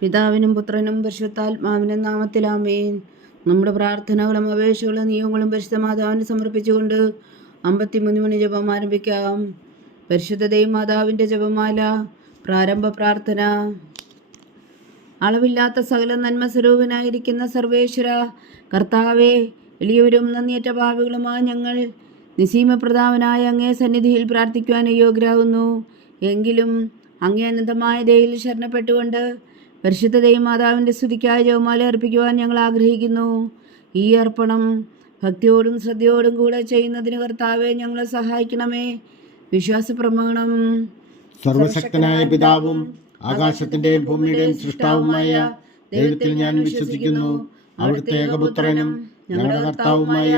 പിതാവിനും പുത്രനും പരിശുദ്ധാത്മാവിനും നാമത്തിൽ ആമേൻ. നമ്മുടെ പ്രാർത്ഥനകളും അപേക്ഷകളും നിയമങ്ങളും പരിശുദ്ധ മാതാവിന് സമർപ്പിച്ചുകൊണ്ട് 53 മണി ജപം ആരംഭിക്കാം. പരിശുദ്ധ ദൈവമാതാവിൻ്റെ ജപമാല. പ്രാരംഭ പ്രാർത്ഥന. അളവില്ലാത്ത സകല നന്മ സ്വരൂപനായിരിക്കുന്ന സർവേശ്വര കർത്താവേ, എളിയവരും നന്ദിയറ്റ പാപികളുമായ ഞങ്ങൾ നിസീമപ്രതാപനായ അങ്ങേ സന്നിധിയിൽ പ്രാർത്ഥിക്കുവാൻ യോഗ്യരാകുന്നു. എങ്കിലും അങ്ങേ അനന്തമായ ദയയിൽ ശരണപ്പെട്ടുകൊണ്ട് പരിശുദ്ധ ദൈവമാതാവിൻ്റെ സ്തുതിക്കായി ജപമാല അർപ്പിക്കുവാൻ ഞങ്ങൾ ആഗ്രഹിക്കുന്നു. ഈ അർപ്പണം ഭക്തിയോടും ശ്രദ്ധയോടും കൂടെ ചെയ്യുന്നതിന് കർത്താവെ ഞങ്ങളെ സഹായിക്കണമേ. വിശ്വാസ പ്രമാണം. സർവശക്തനായ പിതാവും ആകാശത്തിന്റെയും ഭൂമിയുടെയും സൃഷ്ടാവുമായ ദൈവത്തിൽ ഞാൻ വിശ്വസിക്കുന്നു. അവിടുത്തെ ഏകപുത്രനും ഞങ്ങളുടെ കർത്താവുമായ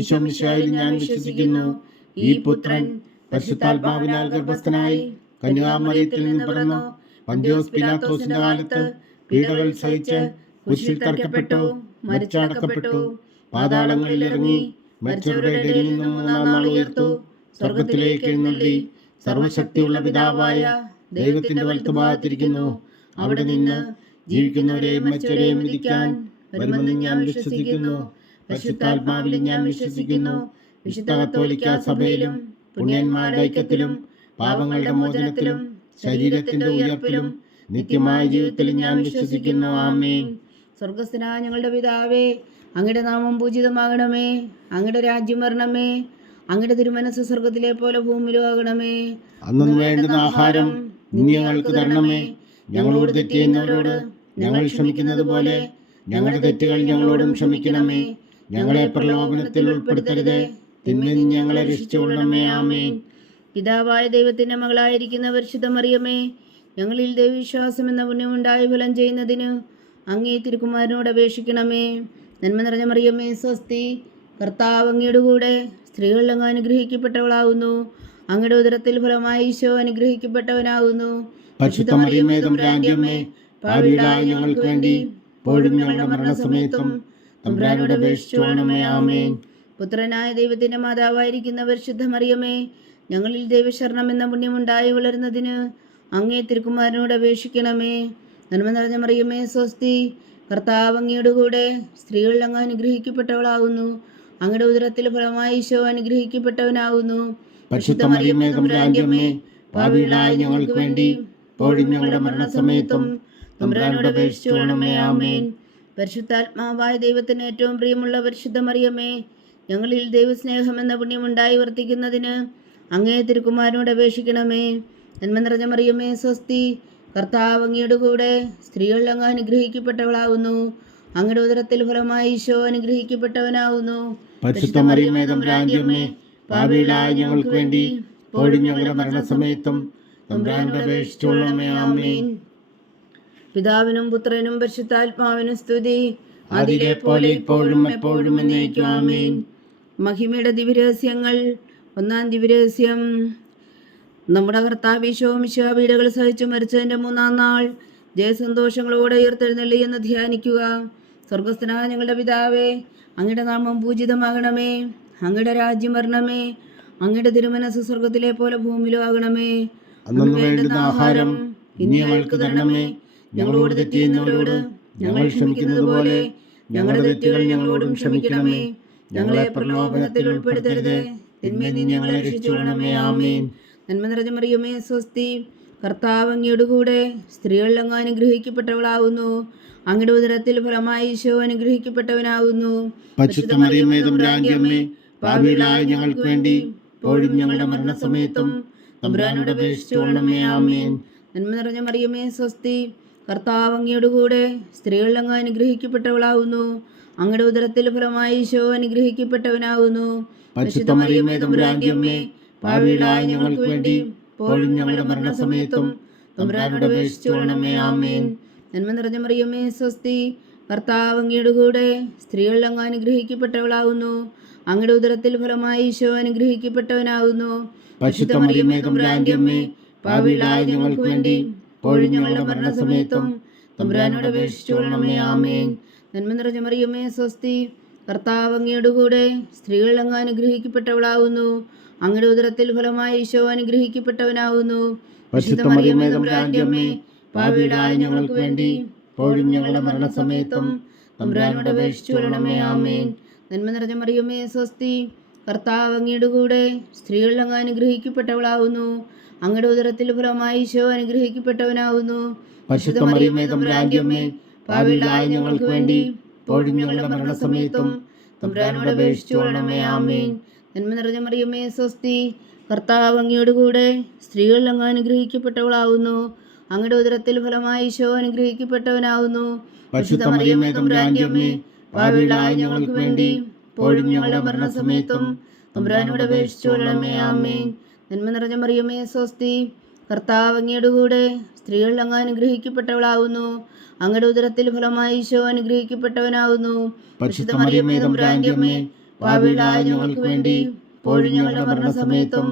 ഈശോ മിശിഹായിൽ ഞാൻ വിശ്വസിക്കുന്നു. ഈ പുത്രൻ പരിശുദ്ധാത്മാവിനാൽ ഗർഭസ്ഥനായി കന്യാമറിയത്തിൽ നിന്ന് പിറന്നു, പന്തിയോസ് പിലാത്തോസിന്റെ കാലത്ത് പീഡകൾ സഹിച്ച് കുരിശിൽ തറയ്ക്കപ്പെട്ടു, മരിച്ചടക്കപ്പെട്ടു, പാതാളങ്ങളിൽ ഇറങ്ങി, മരിച്ചവരുടെ ഇടയിൽ നിന്നും മൂന്നാം നാൾ ഉയർത്തു, സ്വർഗത്തിലേക്ക് എഴുന്നള്ളി, സർവശക്തിയുള്ള പിതാവായ ദൈവത്തിന്റെ വലത്തുഭാഗത്തിരിക്കുന്നു. അവിടെ നിന്ന് ജീവിക്കുന്നവരെയും മരിച്ചവരെയും വിധിക്കാൻ വരുമെന്ന് ഞാൻ വിശ്വസിക്കുന്നു. പരിശുദ്ധാത്മാവിൽ ഞാൻ വിശ്വസിക്കുന്നു. വിശുദ്ധ കത്തോലിക്കാ സഭയിലും പുണ്യന്മാരുടെ ഐക്യത്തിലും പാപങ്ങളുടെ മോചനത്തിലും ശരീരത്തിന്റെ ഉയർപ്പിലും നിത്യമായ ജീവിതത്തിലും ഞാൻ വിശ്വസിക്കുന്നു. ആമേൻ. സ്വർഗസ്ഥനായ ഞങ്ങളുടെ പിതാവേ, അങ്ങയുടെ നാമം പൂജിതമാകണമേ. അങ്ങയുടെ രാജ്യം വരണമേ. അങ്ങയുടെ തിരുമനസ് സ്വർഗത്തിലെ പോലെ ഭൂമിയിലും ആകണമേ. അന്നു വേണ്ടുന്ന ആഹാരം ഇനി ഞങ്ങൾക്ക് തരണമേ. ഞങ്ങളോട് തെറ്റ് ചെയ്യുന്നവരോട് ഞങ്ങൾ ക്ഷമിക്കുന്നത് പോലെ ഞങ്ങളുടെ തെറ്റുകൾ ഞങ്ങളോടും ക്ഷമിക്കണമേ. ഞങ്ങളെ പ്രലോഭനത്തിൽ ഉൾപ്പെടുത്തരുതേ, തിന്മയിൽ നിന്ന് ഞങ്ങളെ രക്ഷിച്ചുകൊള്ളണമേ. ആമേൻ. പിതാവായ ദൈവത്തിന്റെ മകളായിരിക്കുന്ന പരിശുദ്ധ മറിയമേ, ഞങ്ങളിൽ ദൈവവിശ്വാസം എന്ന പുണ്യമുണ്ടായി ഫലം ചെയ്യുന്നതിന് അങ്ങേ തിരുക്കുമാരനോട് അപേക്ഷിക്കണമേ. നന്മ നിറഞ്ഞ മറിയമേ, സ്വസ്തി. കർത്താവ് അങ്ങയുടെ കൂടെ സ്ത്രീകളിൽ അങ്ങ് അനുഗ്രഹിക്കപ്പെട്ടവളാകുന്നു. അങ്ങയുടെ ഉദരത്തിൽ ഫലമായി ഈശോ അനുഗ്രഹിക്കപ്പെട്ടവനാകുന്നു. പരിശുദ്ധ മറിയമേ, തമ്പുരാന്റെ അമ്മേ, പാപികളായ ഞങ്ങൾക്ക് വേണ്ടി ഇപ്പോഴും ഞങ്ങളുടെ മരണസമയത്തും തമ്പുരാനോട് അപേക്ഷിച്ചുകൊള്ളണമേ. ആമേൻ. പുത്രനായ ദൈവത്തിന്റെ മാതാവായിരിക്കുന്ന പരിശുദ്ധ മറിയമേ, ഞങ്ങളിൽ ദൈവശരണം എന്ന പുണ്യമുണ്ടായി വളരുന്നതിന് അങ്ങേ തിരുക്കുമാരനോട് അപേക്ഷിക്കണമേ. നന്മ നിറഞ്ഞ മറിയമേ, സ്വസ്തി. കർത്താവ് അങ്ങയുടെ കൂടെ സ്ത്രീകളിൽ അങ്ങ് അനുഗ്രഹിക്കപ്പെട്ടവളാകുന്നു. അങ്ങയുടെ ഉദരത്തിൽ ഫലമായി ഈശോ അനുഗ്രഹിക്കപ്പെട്ടവനാകുന്നു. പരിശുദ്ധ മറിയമേ, തമ്പുരാന്റെ അമ്മേ, പാപികളായ ഞങ്ങൾക്ക് വേണ്ടി ഇപ്പോഴും ഞങ്ങളുടെ മരണസമയത്തും തമ്പുരാനോട് അപേക്ഷിച്ചുകൊള്ളണമേ. ആമേൻ. പരിശുദ്ധാത്മാവായ ദൈവത്തിന് ഏറ്റവും പ്രിയമുള്ള പരിശുദ്ധ മറിയമേ, ഞങ്ങളിൽ ദൈവസ്നേഹം എന്ന പുണ്യമുണ്ടായി വർത്തിക്കുന്നതിന് അങ്ങേ തിരുക്കുമാരനോട് അപേക്ഷിക്കണമേ. നന്മ നിറഞ്ഞ മറിയമേ, സ്വസ്തി. കർത്താവ് അങ്ങയുടെ കൂടെ സ്ത്രീകളിൽ അങ്ങ് അനുഗ്രഹിക്കപ്പെട്ടവളാകുന്നു. അങ്ങയുടെ ഉദരത്തിൽ ഫലമായി ഈശോ അനുഗ്രഹിക്കപ്പെട്ടവനാകുന്നു. പരിശുദ്ധ മറിയമേ, തമ്പുരാന്റെ അമ്മേ, പാപികളായ ഞങ്ങൾക്ക് വേണ്ടി ഇപ്പോഴും ഞങ്ങളുടെ മരണസമയത്തും തമ്പുരാനോട് അപേക്ഷിച്ചുകൊള്ളണമേ. ആമേൻ. പിതാവിനും പുത്രനും പരിശുദ്ധാത്മാവിനും സ്തുതി, അതിലെ പോലെ ഇപ്പോഴും എപ്പോഴും എന്നേക്കും. ആമേൻ. മഹിമയുടെ ദിവ്യരഹസ്യങ്ങൾ. ഒന്നാം ദിവ്യരഹസ്യം. നമ്മുടെ കർത്താവ് ഈശോ മിശിഹാ പീഡകൾ സഹിച്ചു മരിച്ചതിൻ്റെ മൂന്നാം നാൾ ജയസന്തോഷങ്ങളോടെ ഉയർത്തെഴുന്നള്ളി എന്ന് ധ്യാനിക്കുക. സ്വർഗസ്ഥനായ ഞങ്ങളുടെ പിതാവേ, അങ്ങയുടെ നാമം പൂജിതമാകണമേ. അങ്ങയുടെ രാജ്യം വരണമേ. അങ്ങയുടെ തിരുമനസ് സ്വർഗത്തിലെ പോലെ ഭൂമിയിലും ആകണമേ. അന്നു വേണ്ടുന്ന ആഹാരം ഇനി ഞങ്ങൾക്ക് തരണമേ. ഞങ്ങളോട് തെറ്റ് ചെയ്യുന്നവരോട് ഞങ്ങൾ ക്ഷമിക്കുന്നത് പോലെ ഞങ്ങളുടെ തെറ്റുകൾ ഞങ്ങളോടും ക്ഷമിക്കണമേ. ഞങ്ങളെ പ്രലോഭനത്തിൽ ഉൾപ്പെടുത്തരുതേ, തിന്മയിൽ നിന്ന് ഞങ്ങളെ രക്ഷിച്ചുകൊള്ളണമേ. ആമേൻ. നന്മ നിറഞ്ഞ മറിയമേ, സ്വസ്തി. കർത്താവ് അങ്ങയുടെ കൂടെ സ്ത്രീകളിൽ അങ്ങ് അനുഗ്രഹിക്കപ്പെട്ടവളാകുന്നു. അങ്ങയുടെ ഉദരത്തിൽ ഫലമായി ഈശോ അനുഗ്രഹിക്കപ്പെട്ടവനാകുന്നു. പരിശുദ്ധ മറിയമേ, തമ്പുരാന്റെ അമ്മേ, പാപികളായ ഞങ്ങൾക്ക് വേണ്ടി ഇപ്പോഴും ഞങ്ങളുടെ മരണസമയത്തും തമ്പുരാനോട് അപേക്ഷിച്ചുകൊള്ളണമേ. ആമേൻ. നന്മ നിറഞ്ഞ മറിയമേ, സ്വസ്തി. കർത്താവ് അങ്ങയുടെ കൂടെ സ്ത്രീകളിൽ അങ്ങ് അനുഗ്രഹിക്കപ്പെട്ടവളാകുന്നു. അങ്ങയുടെ ഉദരത്തിൽ ഫലമായി ഈശോ അനുഗ്രഹിക്കപ്പെട്ടവനാകുന്നു. പരിശുദ്ധ മറിയമേ, തമ്പുരാന്റെ അമ്മേ, പാപികളായ ഞങ്ങൾക്ക് വേണ്ടി ഇപ്പോഴും ഞങ്ങളുടെ മരണസമയത്തും തമ്പുരാനോട് അപേക്ഷിച്ചുകൊള്ളണമേ. ആമേൻ. നന്മ നിറഞ്ഞ മറിയമേ, സ്വസ്തി. കർത്താവ് അങ്ങയുടെ കൂടെ സ്ത്രീകളിൽ അങ്ങ് അനുഗ്രഹിക്കപ്പെട്ടവളാകുന്നു. അങ്ങയുടെ ഉദരത്തിൽ ഫലമായി ഈശോ അനുഗ്രഹിക്കപ്പെട്ടവനാകുന്നു. പരിശുദ്ധ മറിയമേ, തമ്പുരാന്റെ അമ്മേ, പാപികളായ ഞങ്ങൾക്ക് വേണ്ടി ഇപ്പോഴും ഞങ്ങളുടെ മരണസമയത്തും തമ്പുരാനോട് അപേക്ഷിച്ചുകൊള്ളണമേ. ആമേൻ. നന്മ നിറഞ്ഞ മറിയമേ, സ്വസ്തി. കർത്താവ് അങ്ങയുടെ കൂടെ സ്ത്രീകളിൽ അങ്ങ് അനുഗ്രഹിക്കപ്പെട്ടവളാകുന്നു. അങ്ങയുടെ ഉദരത്തിൽ ഫലമായി ഈശോ അനുഗ്രഹിക്കപ്പെട്ടവനാകുന്നു. പരിശുദ്ധ മറിയമേ, തമ്പുരാന്റെ അമ്മേ, പാപികളായ ഞങ്ങൾക്ക് വേണ്ടി ഇപ്പോഴും ഞങ്ങളുടെ മരണസമയത്തും തമ്പുരാനോട് അപേക്ഷിച്ചു കൊള്ളണമേ. ആമേൻ. നന്മ നിറഞ്ഞ മറിയമേ സ്വസ്തി, കർത്താവ് അങ്ങയുടെ കൂടെ സ്ത്രീകൾ അങ്ങ് അനുഗ്രഹിക്കപ്പെട്ടവളാവുന്നു. അങ്ങയുടെ ഉദരത്തിൽ ഫലമായി ഈശോ അനുഗ്രഹിക്കപ്പെട്ടവനാവുന്നു. പരിശുദ്ധ മറിയമേ തമ്പുരാന്റെ അമ്മേ, പാപികളായ ഞങ്ങൾക്ക് വേണ്ടി ഇപ്പോഴും ഞങ്ങളുടെ മരണസമയത്തും തമ്പുരാനോട് അപേക്ഷിച്ചു കൊള്ളണമേ. ആമേൻ. നന്മ നിറഞ്ഞ മറിയമേ സ്വസ്തി, കർത്താവ് അങ്ങയുടെ കൂടെ സ്ത്രീകൾ അങ്ങ് അനുഗ്രഹിക്കപ്പെട്ടവളാവുന്നു. അങ്ങയുടെ ഉദരത്തിൽ ഫലമായി ഈശോ അനുഗ്രഹിക്കപ്പെട്ടവനാവുന്നു. പരിശുദ്ധ മറിയമേ തമ്പുരാന്റെ അമ്മേ, പാപികളായ ഞങ്ങൾക്ക് വേണ്ടി ഇപ്പോഴും ഞങ്ങളുടെ മരണസമയത്തും തമ്പുരാനോട് അപേക്ഷിച്ചു കൊള്ളണമേ. ആമേൻ. നന്മ നിറഞ്ഞ മറിയമേ സ്വസ്തി, കർത്താവ് അങ്ങയുടെ കൂടെ സ്ത്രീകൾ അങ്ങ് അനുഗ്രഹിക്കപ്പെട്ടവളാവുന്നു. അങ്ങയുടെ ഉദരത്തിൽ ഫലമായി ഈശോ അനുഗ്രഹിക്കപ്പെട്ടവനാവുന്നു. പരിശുദ്ധ മറിയമേ തമ്പുരാന്റെ അമ്മേ, പാപികളായ ഞങ്ങൾക്ക് വേണ്ടി ഇപ്പോഴും ഞങ്ങളുടെ മരണസമയത്തും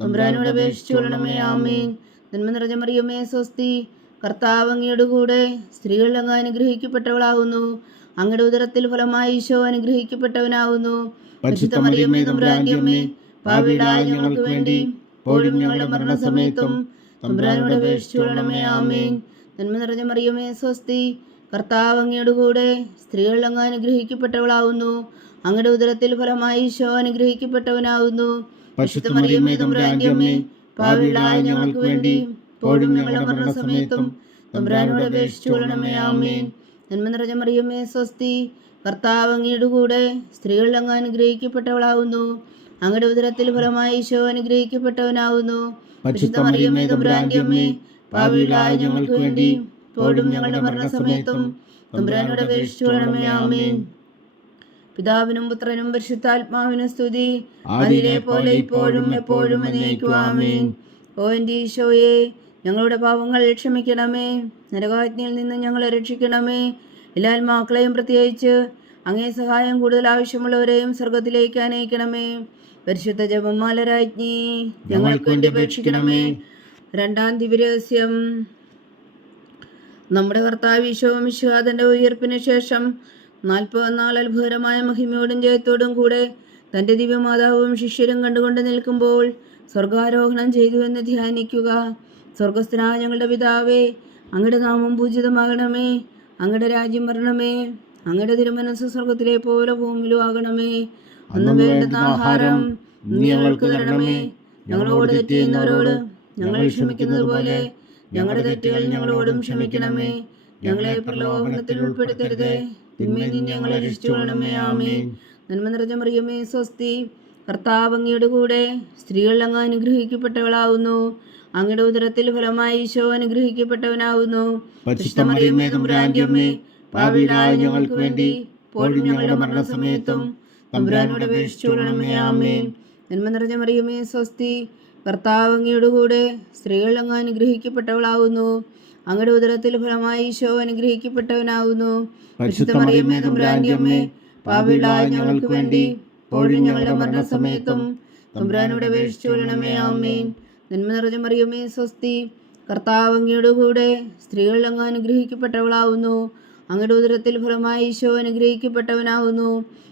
തമ്പുരാനോട് അപേക്ഷിച്ചു കൊള്ളണമേ. ആമേൻ. നന്മ നിറഞ്ഞ മറിയമേ സ്വസ്തി, കർത്താവ് അങ്ങയുടെ കൂടെ സ്ത്രീകൾ അങ്ങ് അനുഗ്രഹിക്കപ്പെട്ടവളാവുന്നു. അങ്ങയുടെ ഉദരത്തിൽ ഫലമായി ഈശോ അനുഗ്രഹിക്കപ്പെട്ടവനാവുന്നു. പരിശുദ്ധ മറിയമേ തമ്പുരാന്റെ അമ്മേ, പാപികളായ ഞങ്ങൾക്ക് വേണ്ടി ഇപ്പോഴും ഞങ്ങളുടെ മരണസമയത്തും തമ്പുരാനോട് അപേക്ഷിച്ചു കൊള്ളണമേ. ആമേൻ. നന്മ നിറഞ്ഞ മറിയമേ സ്വസ്തി, കർത്താവ് അങ്ങയുടെ കൂടെ സ്ത്രീകൾ അങ്ങ് അനുഗ്രഹിക്കപ്പെട്ടവളാവുന്നു. അങ്ങയുടെ ഉദരത്തിൽ ഫലമായി ഈശോ അനുഗ്രഹിക്കപ്പെട്ടവനാവുന്നു. പരിശുദ്ധ മറിയമേ തമ്പുരാന്റെ അമ്മേ, പാപികളായ ഞങ്ങൾക്ക് വേണ്ടി ഇപ്പോഴും ഞങ്ങളുടെ മരണസമയത്തും തമ്പുരാനോട് അപേക്ഷിച്ചു കൊള്ളണമേ. ആമേൻ. നന്മ നിറഞ്ഞ മറിയമേ സ്വസ്തി, കർത്താവ് അങ്ങയുടെ കൂടെ സ്ത്രീകൾ അങ്ങ് അനുഗ്രഹിക്കപ്പെട്ടവളാവുന്നു. അങ്ങയുടെ ഉദരത്തിൽ ഫലമായി ഈശോ അനുഗ്രഹിക്കപ്പെട്ടവനാവുന്നു. പരിശുദ്ധ മറിയമേ തമ്പുരാന്റെ അമ്മേ, പാപികളായ ഞങ്ങൾക്ക് വേണ്ടി ഇപ്പോഴും ഞങ്ങളുടെ മരണസമയത്തും തമ്പുരാനോട് അപേക്ഷിച്ചു കൊള്ളണമേ. ആമേൻ. പിതാവിനും പുത്രനും പരിശുദ്ധാത്മാവിനും സ്തുതി, ആദിയിലെ പോലെ ഇപ്പോഴും എപ്പോഴും എന്നേക്കും. ആമേൻ. ഓ എൻ്റെ ഈശോയെ, ഞങ്ങളുടെ പാപങ്ങൾ ക്ഷമിക്കണമേ. നരകാഗ്നിയിൽ നിന്ന് ഞങ്ങളെ രക്ഷിക്കണമേ. എല്ലാ ആത്മാക്കളെയും പ്രത്യേകിച്ച് അങ്ങേ സഹായം കൂടുതൽ ആവശ്യമുള്ളവരെയും സ്വർഗത്തിലേക്ക് അനയിക്കണമേ. പരിശുദ്ധ ജപമാല രാജ്ഞി, ഞങ്ങൾക്ക് വേണ്ടി അപേക്ഷിക്കണമേ. രണ്ടാം ദിവ്യരഹസ്യം. നമ്മുടെ കർത്താവ് ഈശോ മിശിഹാ തൻ്റെ ഉയർപ്പിന് ശേഷം 40 നാൾ അത്ഭുതകരമായ മഹിമയോടും ജയത്തോടും കൂടെ തൻ്റെ ദിവ്യമാതാവും ശിഷ്യരും കണ്ടുകൊണ്ട് നിൽക്കുമ്പോൾ സ്വർഗാരോഹണം ചെയ്തു എന്ന് ധ്യാനിക്കുക. സ്വർഗസ്ഥനായ ഞങ്ങളുടെ പിതാവേ, അങ്ങയുടെ നാമം പൂജിതമാകണമേ. അങ്ങയുടെ രാജ്യം വരണമേ. അങ്ങയുടെ തിരുമനസ്സ് സ്വർഗത്തിലെ പോലെ ഭൂമിയിലും ആകണമേ. അന്ന് വേണ്ടുന്ന ആഹാരം ഇന്ന് ഞങ്ങൾക്ക് തരണമേ. ഞങ്ങളോട് തെറ്റ് ചെയ്യുന്നവരോട് ഞങ്ങൾ ക്ഷമിക്കുന്നത് പോലെ ഞങ്ങളുടെ തെറ്റുകൾ ഞങ്ങളോടും ക്ഷമിക്കണമേ. ഞങ്ങളെ പ്രലോഭനത്തിൽ ഉൾപ്പെടുത്തരുതേ, തിന്മയിൽ നിന്ന് ഞങ്ങളെ രക്ഷിച്ചുകൊള്ളണമേ. ആമേൻ. നന്മ നിറഞ്ഞ മറിയമേ സ്വസ്തി, കർത്താവ് അങ്ങയുടെ കൂടെ സ്ത്രീകൾ അങ്ങ് അനുഗ്രഹിക്കപ്പെട്ടവളാവുന്നു. അങ്ങയുടെ ഉദരത്തിൽ ഫലമായി ഈശോ അനുഗ്രഹിക്കപ്പെട്ടവനാവുന്നു. പരിശുദ്ധ മറിയമേ തമ്പുരാന്റെ അമ്മേ, പാപികളായ ഞങ്ങൾക്ക് വേണ്ടി ഇപ്പോഴും ഞങ്ങളുടെ മരണസമയത്തും തമ്പുരാനോട് അപേക്ഷിച്ചു കൊള്ളണമേ. ആമേൻ. നന്മ നിറഞ്ഞ മറിയമേ സ്വസ്തി, കർത്താവ് അങ്ങയുടെ കൂടെ സ്ത്രീകൾ അങ്ങ് അനുഗ്രഹിക്കപ്പെട്ടവളാവുന്നു. അങ്ങയുടെ ഉദരത്തിൽ ഫലമായി ഈശോ അനുഗ്രഹിക്കപ്പെട്ടവനാവുന്നു. പരിശുദ്ധ മറിയമേ തമ്പുരാന്റെ അമ്മേ, പാപികളായ ഞങ്ങൾക്ക് വേണ്ടി ഇപ്പോഴും ഞങ്ങളുടെ മരണസമയത്തും തമ്പുരാനോട് അപേക്ഷിച്ചു കൊള്ളണമേ. ആമേൻ. നന്മ നിറഞ്ഞ മറിയമേ സ്വസ്തി, കർത്താവ് അങ്ങയുടെ കൂടെ സ്ത്രീകൾ അങ്ങ് അനുഗ്രഹിക്കപ്പെട്ടവളാവുന്നു. അങ്ങയുടെ ഉദരത്തിൽ ഫലമായി ഈശോ അനുഗ്രഹിക്കപ്പെട്ടവനാവുന്നു.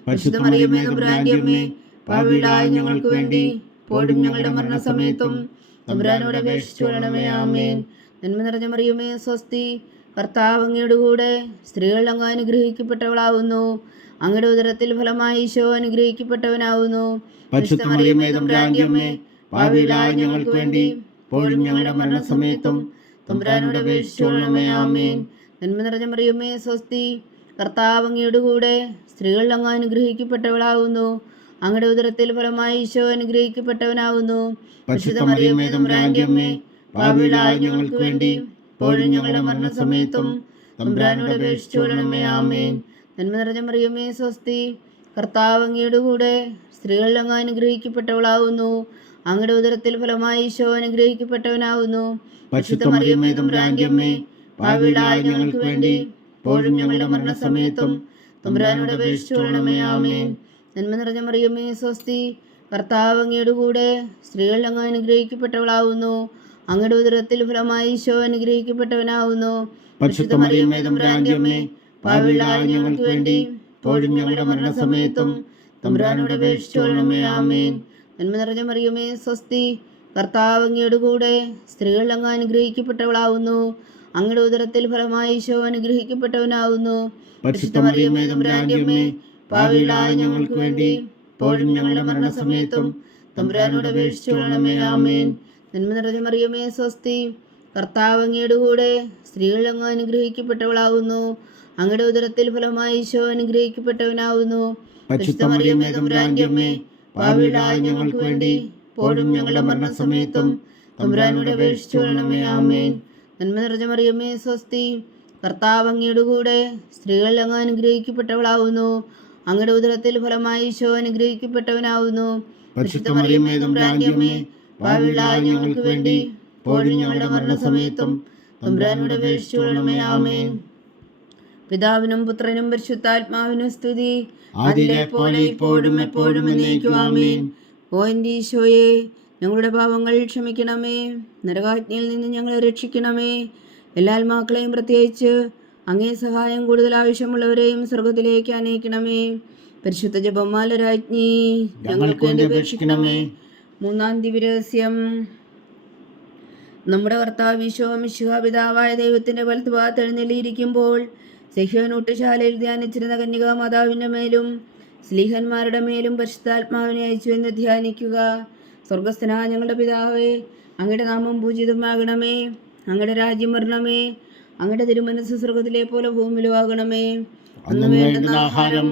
പരിശുദ്ധ മറിയമേ തമ്പുരാന്റെ അമ്മേ, പാപികളായ ഞങ്ങൾക്ക് വേണ്ടി ഇപ്പോഴും ഞങ്ങളുടെ മരണസമയത്തും തമ്പുരാനോട് അപേക്ഷിച്ചു കൊള്ളണമേ. ആമേൻ. നന്മ നിറഞ്ഞ മറിയമേ സ്വസ്തി, കർത്താവ് അങ്ങയുടെ കൂടെ സ്ത്രീകൾ അങ്ങ് അനുഗ്രഹിക്കപ്പെട്ടവളാവുന്നു. അങ്ങയുടെ ഉദരത്തിൽ ഫലമായി ഈശോ അനുഗ്രഹിക്കപ്പെട്ടവനാവുന്നു. പരിശുദ്ധ മറിയമേ തമ്പുരാന്റെ അമ്മേ, പാപികളായ ഞങ്ങൾക്ക് വേണ്ടി ഇപ്പോഴും ഞങ്ങളുടെ മരണസമയത്തും തമ്പുരാനോട് അപേക്ഷിച്ചു കൊള്ളണമേ. ആമേൻ. നന്മ നിറഞ്ഞ മറിയമേ സ്വസ്തി, കർത്താവ് അങ്ങയുടെ കൂടെ സ്ത്രീകൾ അങ്ങ് അനുഗ്രഹിക്കപ്പെട്ടവളാവുന്നു. അങ്ങയുടെ ഉദരത്തിൽ ഫലമായി ഈശോ അനുഗ്രഹിക്കപ്പെട്ടവനാവുന്നു. പരിശുദ്ധ മറിയമേ തമ്പുരാന്റെ അമ്മേ, പാപികളായ ഞങ്ങൾക്ക് വേണ്ടി ഇപ്പോഴും ഞങ്ങളുടെ മരണസമയത്തും തമ്പുരാനോട് അപേക്ഷിച്ചു കൊള്ളണമേ. ആമേൻ. നന്മ നിറഞ്ഞ മറിയമേ സ്വസ്തി, കർത്താവ് അങ്ങയുടെ കൂടെ സ്ത്രീകൾ അങ്ങ് അനുഗ്രഹിക്കപ്പെട്ടവളാവുന്നു. അങ്ങയുടെ ഉദരത്തിൽ ഫലമായി ഈശോ അനുഗ്രഹിക്കപ്പെട്ടവനാവുന്നു. പരിശുദ്ധ മറിയമേ തമ്പുരാന്റെ അമ്മേ, പാപികളായ ഞങ്ങൾക്ക് വേണ്ടി ഇപ്പോഴും ഞങ്ങളുടെ മരണസമയത്തും തമ്പുരാനോട് അപേക്ഷിച്ചു കൊള്ളണമേ. ആമേൻ. നന്മ നിറഞ്ഞ മറിയമേ സ്വസ്തി, കർത്താവ് അങ്ങയുടെ കൂടെ സ്ത്രീകൾ അങ്ങ് അനുഗ്രഹിക്കപ്പെട്ടവളാവുന്നു. അങ്ങയുടെ ഉദരത്തിൽ ഫലമായി ഈശോ അനുഗ്രഹിക്കപ്പെട്ടവനാവുന്നു. പരിശുദ്ധ മറിയമേ തമ്പുരാന്റെ അമ്മേ, പാപികളായ ഞങ്ങൾക്ക് വേണ്ടി ഇപ്പോഴും ഞങ്ങളുടെ മരണസമയത്തും തമ്പുരാനോട് അപേക്ഷിച്ചു കൊള്ളണമേ. ആമേൻ. നന്മ നിറഞ്ഞ മറിയമേ സ്വസ്തി, കർത്താവ് അങ്ങയുടെ കൂടെ സ്ത്രീകൾ അങ്ങ് അനുഗ്രഹിക്കപ്പെട്ടവളാവുന്നു. അങ്ങയുടെ ഉദരത്തിൽ ഫലമായി ഈശോ അനുഗ്രഹിക്കപ്പെട്ടവനാവുന്നു. പരിശുദ്ധ മറിയമേ തമ്പുരാന്റെ അമ്മേ, പാപികളായ ഞങ്ങൾക്ക് വേണ്ടി ഇപ്പോഴും ഞങ്ങളുടെ മരണസമയത്തും തമ്പുരാനോട് അപേക്ഷിച്ചുകൊള്ളണമേ. ആമേൻ. നന്മ നിറഞ്ഞ മറിയമേ സ്വസ്തി, കർത്താവ് അങ്ങയുടെ കൂടെ സ്ത്രീകൾ അങ്ങ് അനുഗ്രഹിക്കപ്പെട്ടവളാവുന്നു. അങ്ങയുടെ ഉദരത്തിൽ ഫലമായി ഈശോ അനുഗ്രഹിക്കപ്പെട്ടവനാവുന്നു. പരിശുദ്ധ മറിയമേ തമ്പുരാന്റെ അമ്മേ, പാപികളായ ഞങ്ങൾക്ക് വേണ്ടി ഇപ്പോഴും ഞങ്ങളുടെ മരണസമയത്തും തമ്പുരാനോട് അപേക്ഷിച്ചുകൊള്ളണമേ. ആമേൻ. നന്മ നിറഞ്ഞ മറിയമേ സ്വസ്തി, കർത്താവ് അങ്ങയുടെ കൂടെ സ്ത്രീകൾ അങ്ങ് അനുഗ്രഹിക്കപ്പെട്ടവളാവുന്നു. അങ്ങയുടെ ഉദരത്തിൽ ഫലമായി ഈശോ അനുഗ്രഹിക്കപ്പെട്ടവനാവുന്നു. പരിശുദ്ധ മറിയമേ തമ്പുരാന്റെ അമ്മേ, പാപികളായ ഞങ്ങൾക്ക് വേണ്ടി ഇപ്പോഴും ഞങ്ങളുടെ മരണസമയത്തും തമ്പുരാനോട് അപേക്ഷിച്ചുകൊള്ളണമേ. ആമേൻ. പിതാവിനും പുത്രനും പരിശുദ്ധാത്മാവിനും സ്തുതി, ആദിയിലെ പോലെ ഇപ്പോഴും എപ്പോഴും എന്നേക്കും. ആമേൻ. ഓ എൻ്റെ ഈശോയെ, ഞങ്ങളുടെ പാപങ്ങൾ ക്ഷമിക്കണമേ, നരകാജ്ഞയിൽ നിന്ന് ഞങ്ങളെ രക്ഷിക്കണമേ. എല്ലാ ആത്മാക്കളെയും പ്രത്യേകിച്ച് അങ്ങേ സഹായം കൂടുതൽ ആവശ്യമുള്ളവരെയും സ്വർഗത്തിലേക്ക് അനയിക്കണമേ. പരിശുദ്ധ ജപമാല രാജ്ഞി ഞങ്ങൾക്ക് വേണ്ടി അപേക്ഷിക്കണമേ. മൂന്നാം ദിവ്യരഹസ്യം. നമ്മുടെ കർത്താവ് ഈശോ മിശിഹാ പിതാവായ ദൈവത്തിൻ്റെ വലത്തുഭാഗത്ത് എഴുന്നള്ളിയിരിക്കുമ്പോൾ സെഹ്യോൻ ഊട്ടുശാലയിൽ ധ്യാനിച്ചിരുന്ന കന്യകാ മാതാവിൻ്റെ മേലും സ്ലീഹന്മാരുടെ മേലും പരിശുദ്ധാത്മാവിനെ അയച്ചു എന്ന് ധ്യാനിക്കുക. സ്വർഗസ്ഥനായ ഞങ്ങളുടെ പിതാവേ, അങ്ങയുടെ നാമം പൂജിതമാകണമേ. അങ്ങയുടെ രാജ്യം വരണമേ. അങ്ങയുടെ തിരുമനസ്സ് സ്വർഗത്തിലെ പോലെ ഭൂമിയിലും ആകണമേ. അന്ന് വേണ്ടുന്ന ആഹാരം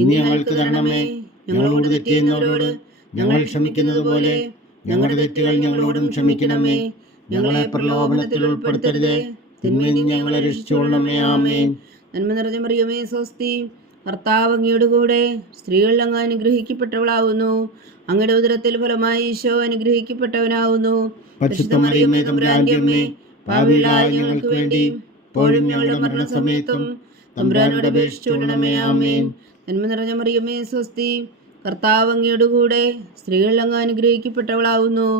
ഇനി ഞങ്ങൾക്ക് തരണമേ. ഞങ്ങളോട് തെറ്റ് ചെയ്യുന്നവരോട് ഞങ്ങൾ ക്ഷമിക്കുന്നത് പോലെ ഞങ്ങളുടെ തെറ്റുകൾ ഞങ്ങളോടും ക്ഷമിക്കണമേ. ഞങ്ങളെ പ്രലോഭനത്തിൽ ഉൾപ്പെടുത്തരുതേ, തിന്മയിൽ നിന്ന് ഞങ്ങളെ രക്ഷിച്ചുകൊള്ളണമേ. ആമേൻ. നന്മ നിറഞ്ഞ മറിയമേ സ്വസ്തി, കർത്താവ് അങ്ങയുടെ കൂടെ സ്ത്രീകൾ അങ്ങ് അനുഗ്രഹിക്കപ്പെട്ടവളാവുന്നു. അങ്ങയുടെ ഉദരത്തിൽ ഫലമായി ഈശോ അനുഗ്രഹിക്കപ്പെട്ടവനാവുന്നു. പരിശുദ്ധ മറിയമേ തമ്പുരാന്റെ അമ്മേ, പാപികളായ ഞങ്ങൾക്ക് വേണ്ടി ഇപ്പോഴും ഞങ്ങളുടെ മരണസമയത്തും തമ്പുരാനോട് അപേക്ഷിച്ചുകൊള്ളണമേ. ആമേൻ. നന്മ നിറഞ്ഞ മറിയമേ സ്വസ്തി, കർത്താവ് അങ്ങയുടെ കൂടെ സ്ത്രീകൾ അങ്ങ് അനുഗ്രഹിക്കപ്പെട്ടവളാവുന്നു.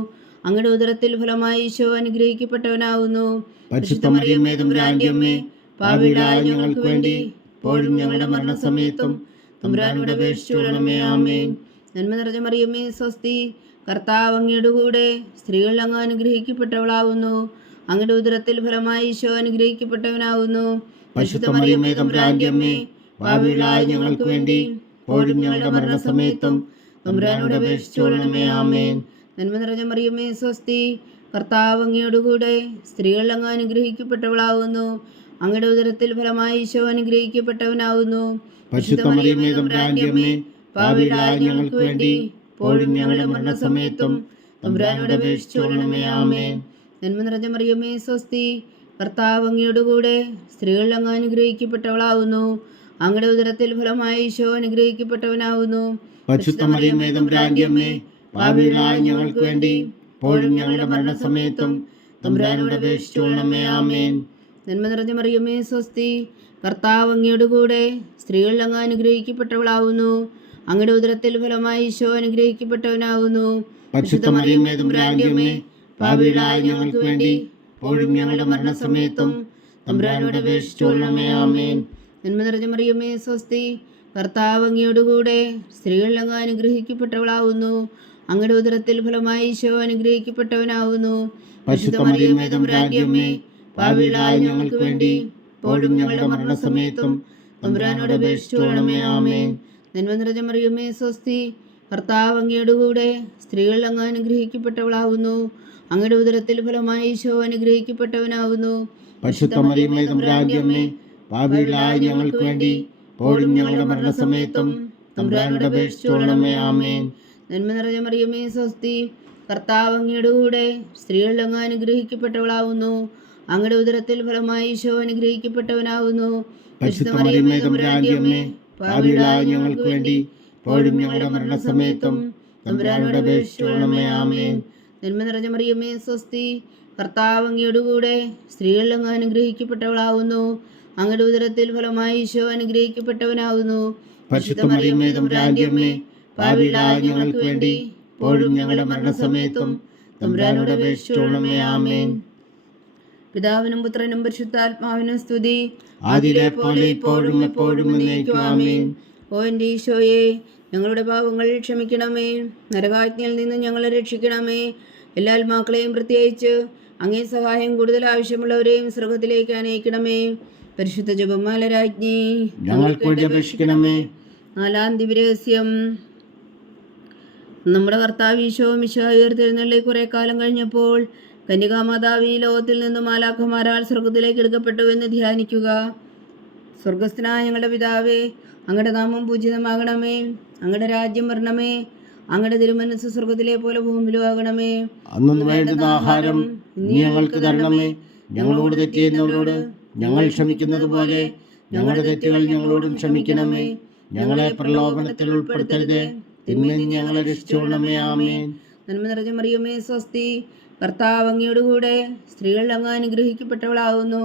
അങ്ങയുടെ ഉദരത്തിൽ ഫലമായി ഈശോ അനുഗ്രഹിക്കപ്പെട്ടവനാവുന്നു. പരിശുദ്ധ മറിയമേ തമ്പുരാന്റെ അമ്മേ, പാപികളായ ഞങ്ങൾക്ക് വേണ്ടി ഇപ്പോഴും ഞങ്ങളുടെ മരണസമയത്തും തമ്പുരാനോട് അപേക്ഷിച്ചുകൊള്ളണമേ. ആമേൻ. നന്മ നിറഞ്ഞ മറിയമേ സ്വസ്തി, കർത്താവ് അങ്ങയുടെ കൂടെ സ്ത്രീകൾ അങ്ങ് അനുഗ്രഹിക്കപ്പെട്ടവളാവുന്നു. അങ്ങയുടെ ഉദരത്തിൽ ഫലമായി ഈശോ അനുഗ്രഹിക്കപ്പെട്ടവനാവുന്നു. പരിശുദ്ധ മറിയമേ തമ്പുരാന്റെ അമ്മേ, പാപികളായ ഞങ്ങൾക്ക് വേണ്ടി ഇപ്പോഴും ഞങ്ങളുടെ മരണസമയത്തും തമ്പുരാനോട് അപേക്ഷിച്ചുകൊള്ളണമേ. ആമേൻ. നന്മ നിറഞ്ഞ മറിയമേ സ്വസ്തി, കർത്താവ് അങ്ങയുടെ കൂടെ സ്ത്രീകൾ അങ്ങ് അനുഗ്രഹിക്കപ്പെട്ടവളാവുന്നു. അങ്ങയുടെ ഉദരത്തിൽ ഫലമായി ഈശോ അനുഗ്രഹിക്കപ്പെട്ടവനാവുന്നു. പരിശുദ്ധ മറിയമേ തമ്പുരാന്റെ അമ്മേ, പാപികളായ ഞങ്ങൾക്ക് വേണ്ടി ഇപ്പോഴും ഞങ്ങളുടെ മരണസമയത്തും തമ്പുരാനോട് അപേക്ഷിച്ചുകൊള്ളണമേ. ആമേൻ. നന്മ നിറഞ്ഞ മറിയമേ സ്വസ്തി, കർത്താവ് അങ്ങയുടെ കൂടെ സ്ത്രീകൾ അങ്ങ് അനുഗ്രഹിക്കപ്പെട്ടവളാവുന്നു. അങ്ങയുടെ ഉദരത്തിൽ ഫലമായി ഈശോ അനുഗ്രഹിക്കപ്പെട്ടവനാവുന്നു. പരിശുദ്ധ മറിയമേ തമ്പുരാന്റെ അമ്മേ, പാപികളായ ഞങ്ങൾക്ക് വേണ്ടി ഇപ്പോഴും ഞങ്ങളുടെ മരണസമയത്തും തമ്പുരാനോട് അപേക്ഷിച്ചുകൊള്ളണമേ. ആമേൻ. നന്മ നിറഞ്ഞ മറിയമേ സ്വസ്തി, കർത്താവ് അങ്ങയുടെ കൂടെ സ്ത്രീകൾ അങ്ങ് അനുഗ്രഹിക്കപ്പെട്ടവളാവുന്നു. അങ്ങയുടെ ഉദരത്തിൽ ഫലമായി ഈശോ അനുഗ്രഹിക്കപ്പെട്ടവനാവുന്നു. പരിശുദ്ധ മറിയമേ തമ്പുരാന്റെ അമ്മേ, പാപികളായ ഞങ്ങൾക്ക് വേണ്ടി ഇപ്പോഴും ഞങ്ങളുടെ മരണസമയത്തും തമ്പുരാനോട് അപേക്ഷിച്ചുകൊള്ളണമേ. ആമേൻ. നന്മ നിറഞ്ഞ മറിയമേ സ്വസ്തി, കർത്താവ് അങ്ങയുടെ കൂടെ സ്ത്രീകൾ അങ്ങ് അനുഗ്രഹിക്കപ്പെട്ടവളാവുന്നു. അങ്ങയുടെ ഉദരത്തിൽ ഫലമായി ഈശോ അനുഗ്രഹിക്കപ്പെട്ടവനാവുന്നു. പരിശുദ്ധ മറിയമേ തമ്പുരാന്റെ അമ്മേ, പാപികളായ ഞങ്ങൾക്ക് വേണ്ടി ഇപ്പോഴും ഞങ്ങളുടെ മരണസമയത്തും തമ്പുരാനോട് അപേക്ഷിച്ചുകൊള്ളണമേ. ആമേൻ. നന്മ നിറഞ്ഞ മറിയമേ സ്വസ്തി, കർത്താവ് അങ്ങയുടെ കൂടെ സ്ത്രീകൾ അങ്ങ് അനുഗ്രഹിക്കപ്പെട്ടവളാവുന്നു. അങ്ങയുടെ ഉദരത്തിൽ ഫലമായി ഈശോ അനുഗ്രഹിക്കപ്പെട്ടവനാവുന്നു. പരിശുദ്ധ മറിയമേ തമ്പുരാന്റെ അമ്മേ, പാപികളായ ഞങ്ങൾക്ക് വേണ്ടി ഇപ്പോഴും ഞങ്ങളുടെ മരണസമയത്തും തമ്പുരാനോട് അപേക്ഷിച്ചുകൊള്ളണമേ. ആമേൻ. നന്മ നിറഞ്ഞ മറിയമേ സ്വസ്തി, കർത്താവ് അങ്ങയുടെ കൂടെ സ്ത്രീകൾ അങ്ങ് അനുഗ്രഹിക്കപ്പെട്ടവളാവുന്നു. അങ്ങയുടെ ഉദരത്തിൽ ഫലമായി ഈശോ അനുഗ്രഹിക്കപ്പെട്ടവനാവുന്നു. പരിശുദ്ധ മറിയമേ തമ്പുരാന്റെ അമ്മേ, പാപികളായ ഞങ്ങൾക്ക് വേണ്ടി ഇപ്പോഴും ഞങ്ങളുടെ മരണസമയത്തും തമ്പുരാനോട് അപേക്ഷിച്ചുകൊള്ളണമേ. ആമേൻ. നന്മ നിറഞ്ഞ മറിയമേ സ്വസ്തി, കർത്താവ് അങ്ങയുടെ കൂടെ സ്ത്രീകൾ അങ്ങ് അനുഗ്രഹിക്കപ്പെട്ടവളാവുന്നു. അങ്ങയുടെ ഉദരത്തിൽ ഫലമായി ഈശോ അനുഗ്രഹിക്കപ്പെട്ടവനാവുന്നു. പരിശുദ്ധ മറിയമേ തമ്പുരാന്റെ അമ്മേ, പാപികളായ ഞങ്ങൾക്ക് വേണ്ടി ഇപ്പോഴും ഞങ്ങളുടെ മരണസമയത്തും തമ്പുരാനോട് അപേക്ഷിച്ചുകൊള്ളണമേ. ആമേൻ. പിതാവിനും പുത്രനും പരിശുദ്ധാത്മാവിനും സ്തുതി, ആദിയിലെ പോലെ ഇപ്പോഴും എപ്പോഴും എന്നേക്കും. ആമേൻ. ഓ എൻ്റെ ഈശോയെ, ഞങ്ങളുടെ പാപങ്ങൾ ക്ഷമിക്കണമേ, നരകാജ്ഞയിൽ നിന്ന് ഞങ്ങളെ രക്ഷിക്കണമേ. എല്ലാ ആത്മാക്കളെയും പ്രത്യേകിച്ച് അങ്ങേ സഹായം കൂടുതൽ ആവശ്യമുള്ളവരെയും സ്വർഗത്തിലേക്ക് അനയിക്കണമേ. പരിശുദ്ധ ജപമാല രാജ്ഞി ഞങ്ങൾക്ക് വേണ്ടി അപേക്ഷിക്കണമേ. 4-ാം ദിവ്യരഹസ്യം. നമ്മുടെ കർത്താവ് ഈശോ മിശിഹായി ഉയർത്തെഴുന്നള്ളി കുറെ കാലം കഴിഞ്ഞപ്പോൾ കന്യകാമാതാവ് ഈ ലോകത്തിൽ നിന്ന് മാലാഖമാരാൽ സ്വർഗത്തിലേക്ക് എടുക്കപ്പെട്ടു എന്ന് ധ്യാനിക്കുക. സ്വർഗസ്ഥനായ ഞങ്ങളുടെ പിതാവേ, അങ്ങയുടെ നാമം പൂജിതമാകണമേ. അങ്ങയുടെ രാജ്യം വരണമേ. അങ്ങയുടെ തിരുമനസ്സ് സ്വർഗത്തിലെ പോലെ ഭൂമിയിലും ആകണമേ. അന്നു വേണ്ടുന്ന ആഹാരം ഇനി ഞങ്ങൾക്ക് തരണമേ. ഞങ്ങളോട് തെറ്റ് ചെയ്യുന്നവരോട് ഞങ്ങൾ ക്ഷമിക്കുന്നത് പോലെ ഞങ്ങളുടെ തെറ്റുകൾ ഞങ്ങളോടും ക്ഷമിക്കണമേ. ഞങ്ങളെ പ്രലോഭനത്തിൽ ഉൾപ്പെടുത്തരുതേ, തിന്മയിൽ നിന്ന് ഞങ്ങളെ രക്ഷിച്ചുകൊള്ളണമേ. ആമേൻ. നന്മ നിറഞ്ഞ മറിയമേ, സ്വസ്തി. കർത്താവ് അങ്ങയോടുകൂടെ സ്ത്രീകൾ അങ്ങ് അനുഗ്രഹിക്കപ്പെട്ടവളാകുന്നു.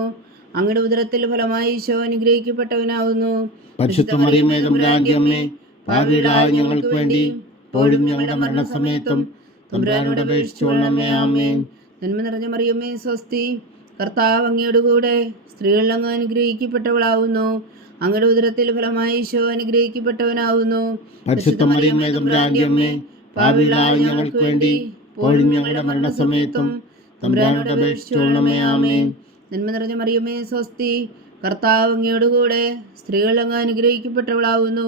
അങ്ങയുടെ ഉദരത്തിൽ ഫലമായി ഈശോ അനുഗ്രഹിക്കപ്പെട്ടവനാകുന്നു. പരിശുദ്ധ മറിയമേ, തമ്പുരാന്റെ അമ്മേ, പാപികളായ ഞങ്ങൾക്ക് വേണ്ടി ഇപ്പോഴും ഞങ്ങളുടെ മരണസമയത്തും തമ്പുരാനോട് അപേക്ഷിച്ചുകൊള്ളണമേ. ആമേൻ. നന്മ നിറഞ്ഞ മറിയമേ, സ്വസ്തി. കർത്താവ് അങ്ങയോടുകൂടെ സ്ത്രീകൾ അങ്ങ് അനുഗ്രഹിക്കപ്പെട്ടവളാകുന്നു. അങ്ങയുടെ ഉദരത്തിൽ ഫലമായി ഈശോ അനുഗ്രഹിക്കപ്പെട്ടവനാകുന്നു. പരിശുദ്ധ മറിയമേ, തമ്പുരാന്റെ അമ്മേ, പാപികളായ ഞങ്ങൾക്ക് വേണ്ടി ഇപ്പോഴും ഞങ്ങളുടെ മരണസമയത്തും തമ്പുരാനോട് അപേക്ഷിച്ചുകൊള്ളണമേ. ആമേൻ. നന്മ നിറഞ്ഞ മറിയമേ, സ്വസ്തി. കർത്താവ് അങ്ങയോടുകൂടെ സ്ത്രീകൾ അങ്ങ് അനുഗ്രഹിക്കപ്പെട്ടവളാകുന്നു.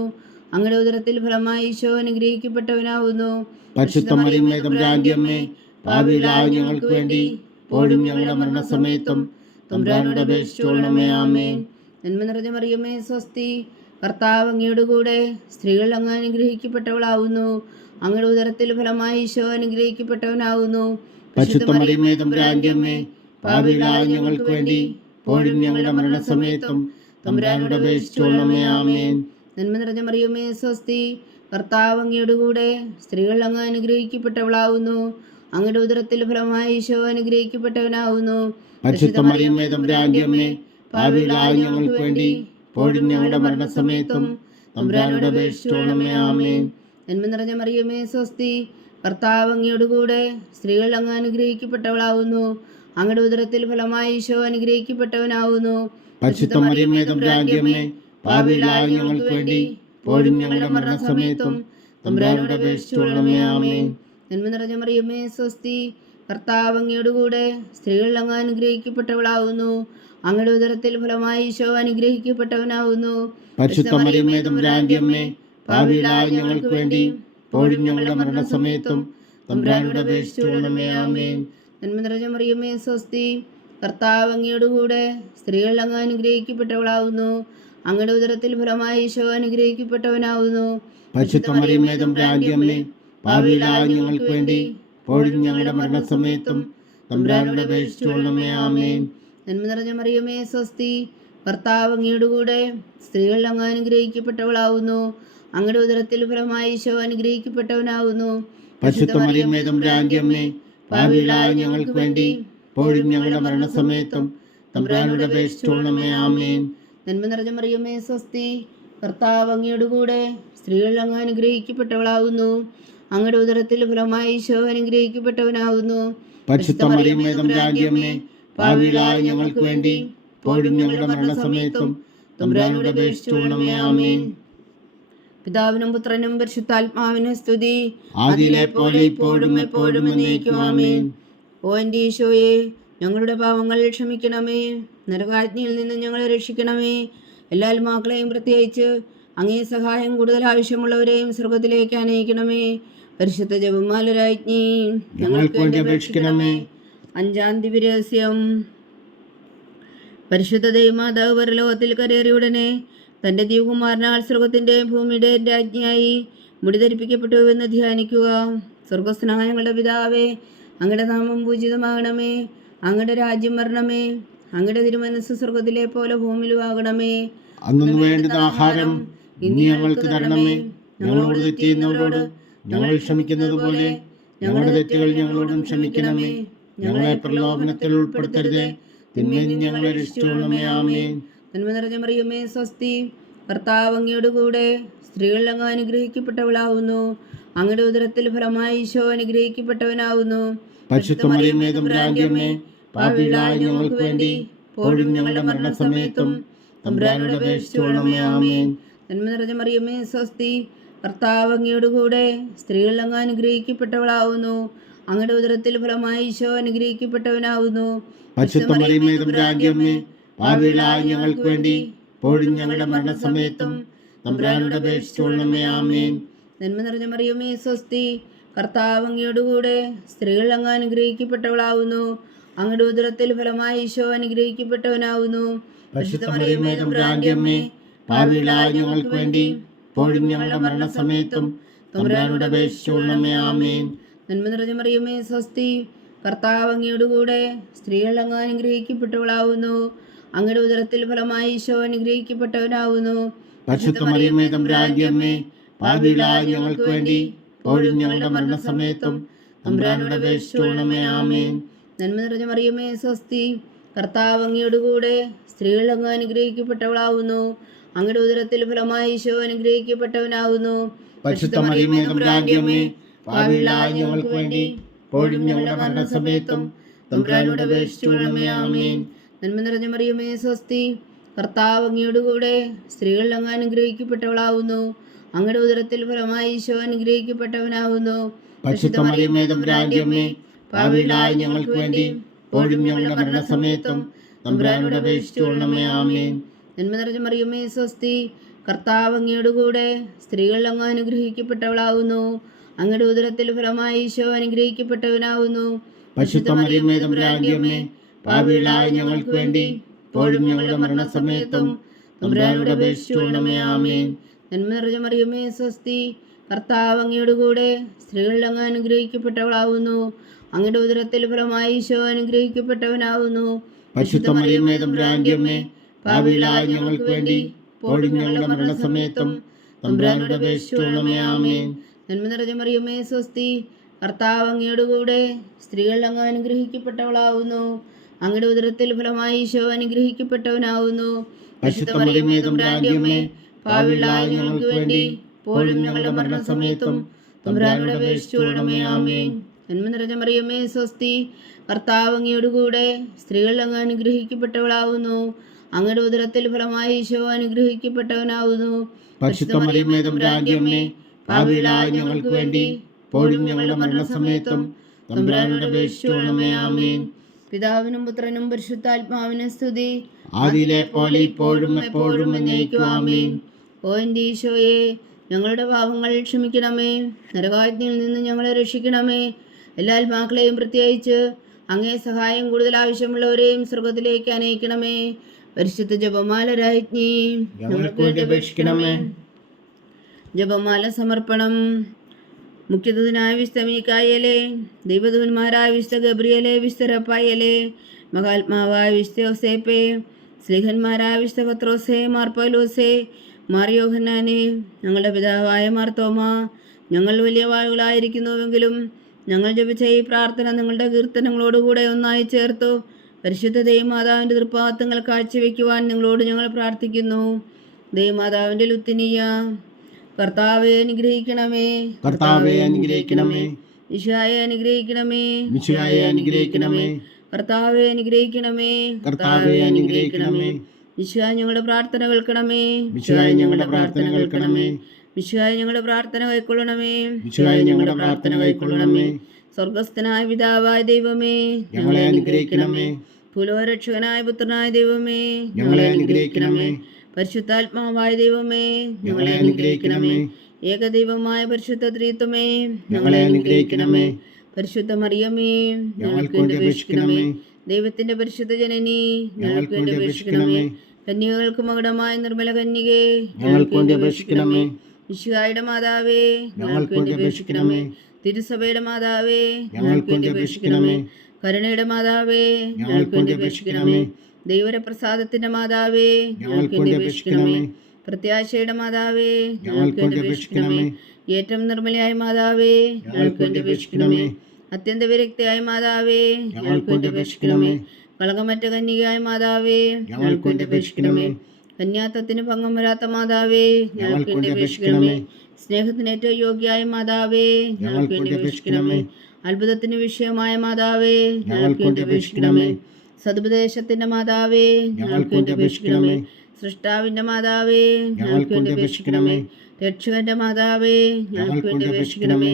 അങ്ങയുടെ ഉദരത്തിൽ ഫലമായി ഈശോ അനുഗ്രഹിക്കപ്പെട്ടവനാകുന്നു. പരിശുദ്ധ മറിയമേ, തമ്പുരാന്റെ അമ്മേ, പാപികളായ ഞങ്ങൾക്ക് വേണ്ടി ഇപ്പോഴും ഞങ്ങളുടെ മരണസമയത്തും തമ്പുരാനോട് അപേക്ഷിച്ചുകൊള്ളണമേ. ആമേൻ. നന്മ നിറഞ്ഞ മറിയമേ, സ്വസ്തി. കർത്താവ് അങ്ങയോടുകൂടെ സ്ത്രീകൾ അങ്ങ് അനുഗ്രഹിക്കപ്പെട്ടവളാകുന്നു. അങ്ങയുടെ ഉദരത്തിൽ ഫലമായി ഈശോ അനുഗ്രഹിക്കപ്പെട്ടവനാകുന്നു. പരിശുദ്ധ മറിയമേ, തമ്പുരാന്റെ അമ്മേ, പാപികളായ ഞങ്ങൾക്ക് വേണ്ടി ഇപ്പോഴും ഞങ്ങളുടെ മരണസമയത്തും തമ്പുരാനോട് അപേക്ഷിച്ചുകൊള്ളണമേ. ആമേൻ. നന്മ നിറഞ്ഞ മറിയമേ, സ്വസ്തി. കർത്താവ് അങ്ങയോടുകൂടെ സ്ത്രീകൾ അങ്ങ് അനുഗ്രഹിക്കപ്പെട്ടവളാകുന്നു. അങ്ങയുടെ ഉദരത്തിൽ ഫലമായി ഈശോ അനുഗ്രഹിക്കപ്പെട്ടവനാകുന്നു. പരിശുദ്ധ മറിയമേ, തമ്പുരാന്റെ അമ്മേ, പാപികളായ ഞങ്ങൾക്ക് വേണ്ടി ഇപ്പോഴും ഞങ്ങളുടെ മരണസമയത്തും തമ്പുരാനോട് അപേക്ഷിച്ചുകൊള്ളണമേ. ആമേൻ. നന്മ നിറഞ്ഞ മറിയമേ, സ്വസ്തി. കർത്താവ് അങ്ങയോടുകൂടെ സ്ത്രീകൾ അങ്ങ് അനുഗ്രഹിക്കപ്പെട്ടവളാകുന്നു. അങ്ങയുടെ ഉദരത്തിൽ ഫലമായി ഈശോ അനുഗ്രഹിക്കപ്പെട്ടവനാകുന്നു. പരിശുദ്ധ മറിയമേ, തമ്പുരാന്റെ അമ്മേ, പാപികളായ ഞങ്ങൾക്ക് വേണ്ടി ഇപ്പോഴും ഞങ്ങളുടെ മരണസമയത്തും തമ്പുരാനോട് അപേക്ഷിച്ചുകൊള്ളണമേ. ആമേൻ. നന്മ നിറഞ്ഞ മറിയമേ, സ്വസ്തി. കർത്താവ് അങ്ങയോടുകൂടെ സ്ത്രീകൾ അങ്ങ് അനുഗ്രഹിക്കപ്പെട്ടവളാകുന്നു. അങ്ങയുടെ ഉദരത്തിൽ ഫലമായി ഈശോ അനുഗ്രഹിക്കപ്പെട്ടവനാകുന്നു. പരിശുദ്ധ മറിയമേ, തമ്പുരാന്റെ അമ്മേ, പാപികളായ ഞങ്ങൾക്ക് വേണ്ടി ഇപ്പോഴും ഞങ്ങളുടെ മരണസമയത്തും തമ്പുരാനോട് അപേക്ഷിച്ചുകൊള്ളണമേ. ആമേൻ. നന്മ നിറഞ്ഞ മറിയമേ, സ്വസ്തി. കർത്താവ് അങ്ങയോടുകൂടെ സ്ത്രീകൾ അങ്ങ് അനുഗ്രഹിക്കപ്പെട്ടവളാകുന്നു. അങ്ങയുടെ ഉദരത്തിൽ ഫലമായി ഈശോ അനുഗ്രഹിക്കപ്പെട്ടവനാകുന്നു. പരിശുദ്ധ മറിയമേ, തമ്പുരാന്റെ അമ്മേ, പാപികളായ ഞങ്ങൾക്ക് വേണ്ടി ഇപ്പോഴും ഞങ്ങളുടെ മരണസമയത്തും തമ്പുരാനോട് അപേക്ഷിച്ചുകൊള്ളണമേ. ആമേൻ. നന്മ നിറഞ്ഞ മറിയമേ, സ്വസ്തി. കർത്താവ് അങ്ങയോടുകൂടെ സ്ത്രീകൾ അങ്ങ് അനുഗ്രഹിക്കപ്പെട്ടവളാകുന്നു. അങ്ങയുടെ ഉദരത്തിൽ ഫലമായി ഈശോ അനുഗ്രഹിക്കപ്പെട്ടവനാകുന്നു. പരിശുദ്ധ മറിയമേ, തമ്പുരാന്റെ അമ്മേ, പാപികളായ ഞങ്ങൾക്ക് വേണ്ടി ഇപ്പോഴും ഞങ്ങളുടെ മരണസമയത്തും തമ്പുരാനോട് അപേക്ഷിച്ചുകൊള്ളണമേ. ആമേൻ. നന്മ നിറഞ്ഞ മറിയമേ, സ്വസ്തി. കർത്താവ് അങ്ങയോടുകൂടെ സ്ത്രീകൾ അങ്ങ് അനുഗ്രഹിക്കപ്പെട്ടവളാകുന്നു. അങ്ങയുടെ ഉദരത്തിൽ ഫലമായി ഈശോ അനുഗ്രഹിക്കപ്പെട്ടവനാകുന്നു. പരിശുദ്ധ മറിയമേ, തമ്പുരാന്റെ അമ്മേ, പാപികളായ ഞങ്ങൾക്ക് വേണ്ടി ഇപ്പോഴും ഞങ്ങളുടെ മരണസമയത്തും തമ്പുരാനോട് അപേക്ഷിച്ചുകൊള്ളണമേ. ആമേൻ. പിതാവിനും പുത്രനും പരിശുദ്ധാത്മാവിനും സ്തുതി. ആദിയിലെ പോലെ ഇപ്പോഴും എപ്പോഴും എന്നേക്കും. ആമേൻ. ഓ എൻ്റെ ഈശോയെ, ഞങ്ങളുടെ പാവങ്ങൾ ക്ഷമിക്കണമേ. നരകാജ്ഞയിൽ നിന്ന് ഞങ്ങളെ രക്ഷിക്കണമേ. എല്ലാ ആത്മാക്കളെയും പ്രത്യേകിച്ച് അങ്ങേ സഹായം കൂടുതൽ ആവശ്യമുള്ളവരെയും സ്വർഗത്തിലേക്ക് അനയിക്കണമേ. പരിശുദ്ധ ജപമാല രാജ്ഞി ഞങ്ങൾക്ക് വേണ്ടി അപേക്ഷിക്കണമേ. 5-ാം ദിവ്യരഹസ്യം. പരിശുദ്ധ ദൈവമാതാവ് പരലോകത്തിൽ കരേറിയ ഉടനെ തൻ്റെ ദിവകുമാരനാൽ സ്വർഗത്തിൻ്റെ ഭൂമിയുടെ രാജ്ഞിയായി മുടിധരിപ്പിക്കപ്പെട്ടുവെന്ന് ധ്യാനിക്കുക. സ്വർഗസ്ഥനായ ഞങ്ങളുടെ പിതാവേ, അങ്ങയുടെ നാമം പൂജിതമാകണമേ. അങ്ങയുടെ രാജ്യം വരണമേ. അങ്ങയുടെ തിരുമനസ്സ് സ്വർഗത്തിലെ പോലെ ഭൂമിയിലും ആകണമേ. അന്നു വേണ്ടുന്ന ആഹാരം ഇനി ഞങ്ങൾക്ക് തരണമേ. ഞങ്ങളോട് തെറ്റ് ചെയ്യുന്നവരോട് ഞങ്ങൾ ക്ഷമിക്കുന്നത് പോലെ ഞങ്ങളുടെ തെറ്റുകൾ ഞങ്ങളോടും ക്ഷമിക്കണമേ. ഞങ്ങളെ പ്രലോഭനത്തിൽ ഉൾപ്പെടുത്തരുതേ, തിന്മയിൽ നിന്ന് ഞങ്ങളെ രക്ഷിച്ചുകൊള്ളണമേ. ആമേൻ. നന്മ നിറഞ്ഞ മറിയമേ, സ്വസ്തി. കർത്താവ് അങ്ങയോടുകൂടെ സ്ത്രീകൾ അങ്ങ് അനുഗ്രഹിക്കപ്പെട്ടവളാകുന്നു. അങ്ങയുടെ ഉദരത്തിൽ ഫലമായി ഈശോ അനുഗ്രഹിക്കപ്പെട്ടവനാകുന്നു. പരിശുദ്ധ മറിയമേ, തമ്പുരാന്റെ അമ്മേ, പാപികളായ ഞങ്ങൾക്ക് വേണ്ടി ഇപ്പോഴും ഞങ്ങളുടെ മരണസമയത്തും തമ്പുരാനോട് അപേക്ഷിച്ചുകൊള്ളണമേ. ആമേൻ. നന്മ നിറഞ്ഞ മറിയമേ, സ്വസ്തി. കർത്താവ് അങ്ങയോടുകൂടെ സ്ത്രീകൾ അങ്ങ് അനുഗ്രഹിക്കപ്പെട്ടവളാകുന്നു. അങ്ങയുടെ ഉദരത്തിൽ ഫലമായി ഈശോ അനുഗ്രഹിക്കപ്പെട്ടവനാവുന്നു. പരിശുദ്ധ മറിയമേ തമ്പുരാന്റെ അമ്മേ, പാപികളായ ഞങ്ങൾക്ക് വേണ്ടി ഇപ്പോഴും ഞങ്ങളുടെ മരണസമയത്തും തമ്പുരാനോട് അപേക്ഷിച്ചുകൊള്ളണമേ. ആമേൻ. നന്മ നിറഞ്ഞ മറിയമേ സ്വസ്തി, കർത്താവ് അങ്ങയോടുകൂടെ സ്ത്രീകൾ അങ്ങ് അനുഗ്രഹിക്കപ്പെട്ടവളാവുന്നു. അങ്ങയുടെ ഉദരത്തിൽ ഫലമായി ഈശോ അനുഗ്രഹിക്കപ്പെട്ടവനാവുന്നു. പരിശുദ്ധ മറിയമേ തമ്പുരാന്റെ അമ്മേ, പാപികളായ ഞങ്ങൾക്ക് വേണ്ടി ഇപ്പോഴും ഞങ്ങളുടെ മരണസമയത്തും തമ്പുരാനോട് അപേക്ഷിച്ചുകൊള്ളണമേ. ആമേൻ. നന്മ നിറഞ്ഞ മറിയമേ സ്വസ്തി, കർത്താവ് അങ്ങയോടുകൂടെ സ്ത്രീകൾ അങ്ങ് അനുഗ്രഹിക്കപ്പെട്ടവളാവുന്നു. അങ്ങയുടെ ഉദരത്തിൽ ഫലമായി ഈശോ അനുഗ്രഹിക്കപ്പെട്ടവനാവുന്നു. പരിശുദ്ധ മറിയമേ തമ്പുരാന്റെ അമ്മേ, പാപികളായ ഞങ്ങൾക്ക് വേണ്ടി ഇപ്പോഴും ഞങ്ങളുടെ മരണസമയത്തും തമ്പുരാനോട് അപേക്ഷിച്ചുകൊള്ളണമേ. ആമേൻ. നന്മ നിറഞ്ഞ മറിയമേ സ്വസ്തി, കർത്താവ് അങ്ങയോടുകൂടെ സ്ത്രീകൾ അങ്ങ് അനുഗ്രഹിക്കപ്പെട്ടവളാവുന്നു. അങ്ങയുടെ ഉദരത്തിൽ ഫലമായി ഈശോ അനുഗ്രഹിക്കപ്പെട്ടവനാവുന്നു. പരിശുദ്ധ മറിയമേ തമ്പുരാന്റെ അമ്മേ, പാപികളായ ഞങ്ങൾക്ക് വേണ്ടി ഇപ്പോഴും ഞങ്ങളുടെ മരണസമയത്തും തമ്പുരാനോട് അപേക്ഷിച്ചുകൊള്ളണമേ. ആമേൻ. നന്മ നിറഞ്ഞ മറിയമേ സ്വസ്തി, കർത്താവ് അങ്ങയോടുകൂടെ സ്ത്രീകൾ അങ്ങ് അനുഗ്രഹിക്കപ്പെട്ടവളാവുന്നു. അങ്ങയുടെ ഉദരത്തിൽ ഫലമായി ഈശോ അനുഗ്രഹിക്കപ്പെട്ടവനാവുന്നു. പരിശുദ്ധ മറിയമേ തമ്പുരാന്റെ അമ്മേ, പാപികളായ ഞങ്ങൾക്ക് വേണ്ടി ഇപ്പോഴും ഞങ്ങളുടെ മരണസമയത്തും തമ്പുരാനോട് അപേക്ഷിച്ചുകൊള്ളണമേ. ആമേൻ. നന്മ നിറഞ്ഞ മറിയമേ സ്വസ്തി, കർത്താവ് അങ്ങയോടുകൂടെ സ്ത്രീകൾ അങ്ങ് അനുഗ്രഹിക്കപ്പെട്ടവളാവുന്നു. അങ്ങയുടെ ഉദരത്തിൽ ഫലമായി ഈശോ അനുഗ്രഹിക്കപ്പെട്ടവനാവുന്നു. പരിശുദ്ധ മറിയമേ തമ്പുരാന്റെ അമ്മേ, പാപികളായ ഞങ്ങൾക്ക് വേണ്ടി ഇപ്പോഴും ഞങ്ങളുടെ മരണസമയത്തും തമ്പുരാനോട് അപേക്ഷിച്ചുകൊള്ളണമേ. ആമേൻ. നന്മ നിറഞ്ഞ മറിയമേ സ്വസ്തി, കർത്താവ് അങ്ങയോടുകൂടെ സ്ത്രീകൾ അങ്ങ് അനുഗ്രഹിക്കപ്പെട്ടവളാവുന്നു. അങ്ങയുടെ ഉദരത്തിൽ ഫലമായി ഈശോ അനുഗ്രഹിക്കപ്പെട്ടവനാവുന്നു. പരിശുദ്ധ മറിയമേ തമ്പുരാന്റെ അമ്മേ, പാപികളായ ഞങ്ങൾക്ക് വേണ്ടി ഇപ്പോഴും ഞങ്ങളുടെ മരണസമയത്തും തമ്പുരാനോട് അപേക്ഷിച്ചുകൊള്ളണമേ. ആമേൻ. നന്മ നിറഞ്ഞ മറിയമേ സ്വസ്തി, കർത്താവ് അങ്ങയോടുകൂടെ സ്ത്രീകൾ അങ്ങ് അനുഗ്രഹിക്കപ്പെട്ടവളാവുന്നു. അങ്ങയുടെ ഉദരത്തിൽ ഫലമായി ഈശോ അനുഗ്രഹിക്കപ്പെട്ടവനാവുന്നു. പരിശുദ്ധ മറിയമേ തമ്പുരാന്റെ അമ്മേ, പാപികളായ ഞങ്ങൾക്ക് വേണ്ടി ഇപ്പോഴും ഞങ്ങളുടെ മരണസമയത്തും തമ്പുരാനോട് അപേക്ഷിച്ചുകൊള്ളണമേ. ആമേൻ. നന്മ നിറഞ്ഞ മറിയമേ സ്വസ്തി, കർത്താവ് അങ്ങയോടുകൂടെ സ്ത്രീകൾ അങ്ങ് അനുഗ്രഹിക്കപ്പെട്ടവളാവുന്നു. അങ്ങയുടെ ഉദരത്തിൽ ഫലമായി ഈശോ അനുഗ്രഹിക്കപ്പെട്ടവനാവുന്നു. പരിശുദ്ധ മറിയമേ തമ്പുരാന്റെ അമ്മേ, പാപികളായ ഞങ്ങൾക്ക് വേണ്ടി ഇപ്പോഴും ഞങ്ങളുടെ മരണസമയത്തും തമ്പുരാനോട് അപേക്ഷിച്ചുകൊള്ളണമേ. ആമേൻ. പിതാവിനും പുത്രനും പരിശുദ്ധാത്മാവിനും സ്തുതി, ആദിയിലെ പോലെ ഇപ്പോഴും എപ്പോഴും എന്നേക്കും. ആമേൻ. ഓ എൻ്റെ ഈശോയെ, ഞങ്ങളുടെ പാപങ്ങൾ ക്ഷമിക്കണമേ. നരകാഗ്നിയിൽ നിന്ന് ഞങ്ങളെ രക്ഷിക്കണമേ. എല്ലാ ആത്മാക്കളെയും പ്രത്യേകിച്ച് അങ്ങേ സഹായം കൂടുതൽ ആവശ്യമുള്ളവരെയും സ്വർഗത്തിലേക്ക് അനയിക്കണമേ. പരിശുദ്ധ ജപമാല രാജ്ഞി, ഞങ്ങൾക്ക് വേണ്ടി അപേക്ഷിക്കണമേ. ജപമാല സമർപ്പണം. മുഖ്യദൂതനായ വിശുദ്ധ മീക്കായേലേ, ദൈവദൂതന്മാരായ വിശുദ്ധ ഗബ്രിയേലേ, വിശുദ്ധ റഫായേലേ, മഹാത്മാവായ വിശുദ്ധ യോസേപ്പേ, സ്ലീഹന്മാരായ വിശുദ്ധ പത്രോസേ, മാർ പൗലോസേ, മാർ യോഹന്നാനേ, ഞങ്ങളുടെ പിതാവായ മാർ തോമാ, ഞങ്ങൾ വലിയ വായുകളായിരിക്കുന്നുവെങ്കിലും ഞങ്ങൾ ജപിച്ച ഈ പ്രാർത്ഥന നിങ്ങളുടെ കീർത്തനങ്ങളോടുകൂടെ ഒന്നായി ചേർത്തു പരിശുദ്ധ ദൈവമാതാവിൻ്റെ തൃപ്പാദങ്ങൾ കാഴ്ചവെക്കുവാൻ നിങ്ങളോട് ഞങ്ങൾ പ്രാർത്ഥിക്കുന്നു. ദൈവമാതാവിൻ്റെ ലുത്തിനിയ, കർത്താവെ അനുഗ്രഹിക്കണമേ. കർത്താവെ അനുഗ്രഹിക്കണമേ. ഈശോയെ അനുഗ്രഹിക്കണമേ. ഈശോയെ അനുഗ്രഹിക്കണമേ. കർത്താവെ അനുഗ്രഹിക്കണമേ. കർത്താവെ അനുഗ്രഹിക്കണമേ. ഈശോയെ ഞങ്ങളുടെ പ്രാർത്ഥന കേൾക്കണമേ. ഈശോയെ ഞങ്ങളുടെ പ്രാർത്ഥന കേൾക്കണമേ. ഈശോയെ ഞങ്ങളുടെ പ്രാർത്ഥന കൈക്കൊള്ളണമേ. ഈശോയെ ഞങ്ങളുടെ പ്രാർത്ഥന കൈക്കൊള്ളണമേ. സ്വർഗസ്ഥനായ പിതാവായ ദൈവമേ, ഞങ്ങളെ അനുഗ്രഹിക്കണമേ. ഭൂലോകരക്ഷകനായ പുത്രനായ ദൈവമേ, ഞങ്ങളെ അനുഗ്രഹിക്കണമേ. പരിശുദ്ധാത്മാവായ ദൈവമേ, ഞങ്ങളെ അനുഗ്രഹിക്കണമേ. ഏകദൈവമായ പരിശുദ്ധ ത്രിത്വമേ, ഞങ്ങളെ അനുഗ്രഹിക്കണമേ. പരിശുദ്ധ മറിയമേ, ഞങ്ങൾക്ക് വേണ്ടി അപേക്ഷിക്കണമേ. ദൈവത്തിന്റെ പരിശുദ്ധ ജനനി, ഞങ്ങൾക്ക് വേണ്ടി അപേക്ഷിക്കണമേ. കന്യകൾക്ക് മകുടമായ നിർമ്മല കന്യകേ, ഞങ്ങൾക്ക് വേണ്ടി അപേക്ഷിക്കണമേ. ഈശോയുടെ മാതാവേ, ഞങ്ങൾക്ക് വേണ്ടി അപേക്ഷിക്കണമേ. തിരുസഭയുടെ മാതാവേ, ഞങ്ങൾക്ക് വേണ്ടി അപേക്ഷിക്കണമേ. കരുണയുടെ മാതാവേ, ഞങ്ങൾക്ക് വേണ്ടി അപേക്ഷിക്കണമേ. ദൈവപ്രസാദത്തിന്റെ മാതാവേ, ഞങ്ങൾക്ക് വേണ്ടി അപേക്ഷിക്കണമേ. പ്രത്യാശയുടെ മാതാവേ, ഞങ്ങൾക്ക് വേണ്ടി അപേക്ഷിക്കണമേ. ഏറ്റവും നിർമ്മലയായ മാതാവേ, ഞങ്ങൾക്ക് വേണ്ടി അപേക്ഷിക്കണമേ. അത്യന്ത വിരക്തിയായ മാതാവേ, ഞങ്ങൾക്ക് വേണ്ടി അപേക്ഷിക്കണമേ. കളങ്കമറ്റ കന്യകയായ മാതാവേ, ഞങ്ങൾക്ക് വേണ്ടി അപേക്ഷിക്കണമേ. കന്യാത്വത്തിന് ഭംഗം വരാത്ത മാതാവേ, ഞങ്ങൾക്ക് വേണ്ടി അപേക്ഷിക്കണമേ. സ്നേഹത്തിന് ഏറ്റവും യോഗ്യയായ മാതാവേ, ഞങ്ങൾക്ക് വേണ്ടി അപേക്ഷിക്കണമേ. അത്ഭുതത്തിന് വിഷയമായ മാതാവേ, ഞങ്ങൾക്ക് വേണ്ടി അപേക്ഷിക്കണമേ. സതുപദേശത്തിന്റെ മാതാവേ, ഞങ്ങൾക്ക് വേണ്ടി അപേക്ഷിക്കണമേ. സൃഷ്ടാവിന്റെ മാതാവേ, ഞങ്ങൾക്ക് വേണ്ടി അപേക്ഷിക്കണമേ. രക്ഷകന്റെ മാതാവേ, ഞങ്ങൾക്ക് വേണ്ടി അപേക്ഷിക്കണമേ.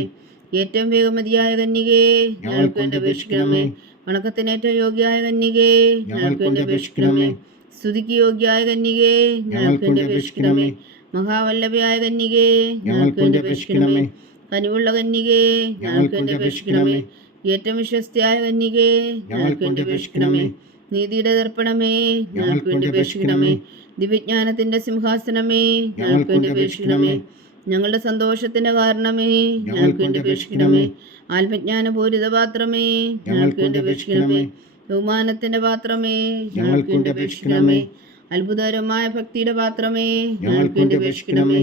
ഏറ്റവും വേഗമതിയായ കന്യകേ, ഞങ്ങൾക്ക് വേണ്ടി അപേക്ഷിക്കണമേ. വണക്കത്തിനേറ്റവും യോഗ്യയായ കന്യകേ, ഞങ്ങൾക്ക് വേണ്ടി അപേക്ഷിക്കണമേ. സ്തുതിക്ക് യോഗ്യയായ കന്യകേ, ഞങ്ങൾക്ക് വേണ്ടി അപേക്ഷിക്കണമേ. മഹാവല്ലഭയായ കന്യകേ, ഞങ്ങൾക്ക് വേണ്ടി അപേക്ഷിക്കണമേ. കനിവുള്ള കന്യകേ, ഞങ്ങൾക്ക് വേണ്ടി അപേക്ഷിക്കണമേ. ഏറ്റവും വിശ്വസ്തയായ കന്യകേ, ഞങ്ങൾക്ക് വേണ്ടി അപേക്ഷിക്കണമേ. നീതിയുടെ ദർപ്പണമേ, ഞങ്ങൾക്ക് വേണ്ടി അപേക്ഷിക്കണമേ. ദിവ്യജ്ഞാനത്തിന്റെ സിംഹാസനമേ, ഞങ്ങൾക്ക് വേണ്ടി അപേക്ഷിക്കണമേ. ഞങ്ങളുടെ സന്തോഷത്തിന്റെ കാരണമേ, ഞങ്ങൾക്ക് വേണ്ടി അപേക്ഷിക്കണമേ. ആത്മജ്ഞാനപൂരിത പാത്രമേ, ഞങ്ങൾക്ക് വേണ്ടി അപേക്ഷിക്കണമേ. ബഹുമാനത്തിന്റെ പാത്രമേ, ഞങ്ങൾക്ക് വേണ്ടി അപേക്ഷിക്കണമേ. അത്ഭുതകരമായ ഭക്തിയുടെ പാത്രമേ, ഞങ്ങൾക്ക് വേണ്ടി അപേക്ഷിക്കണമേ.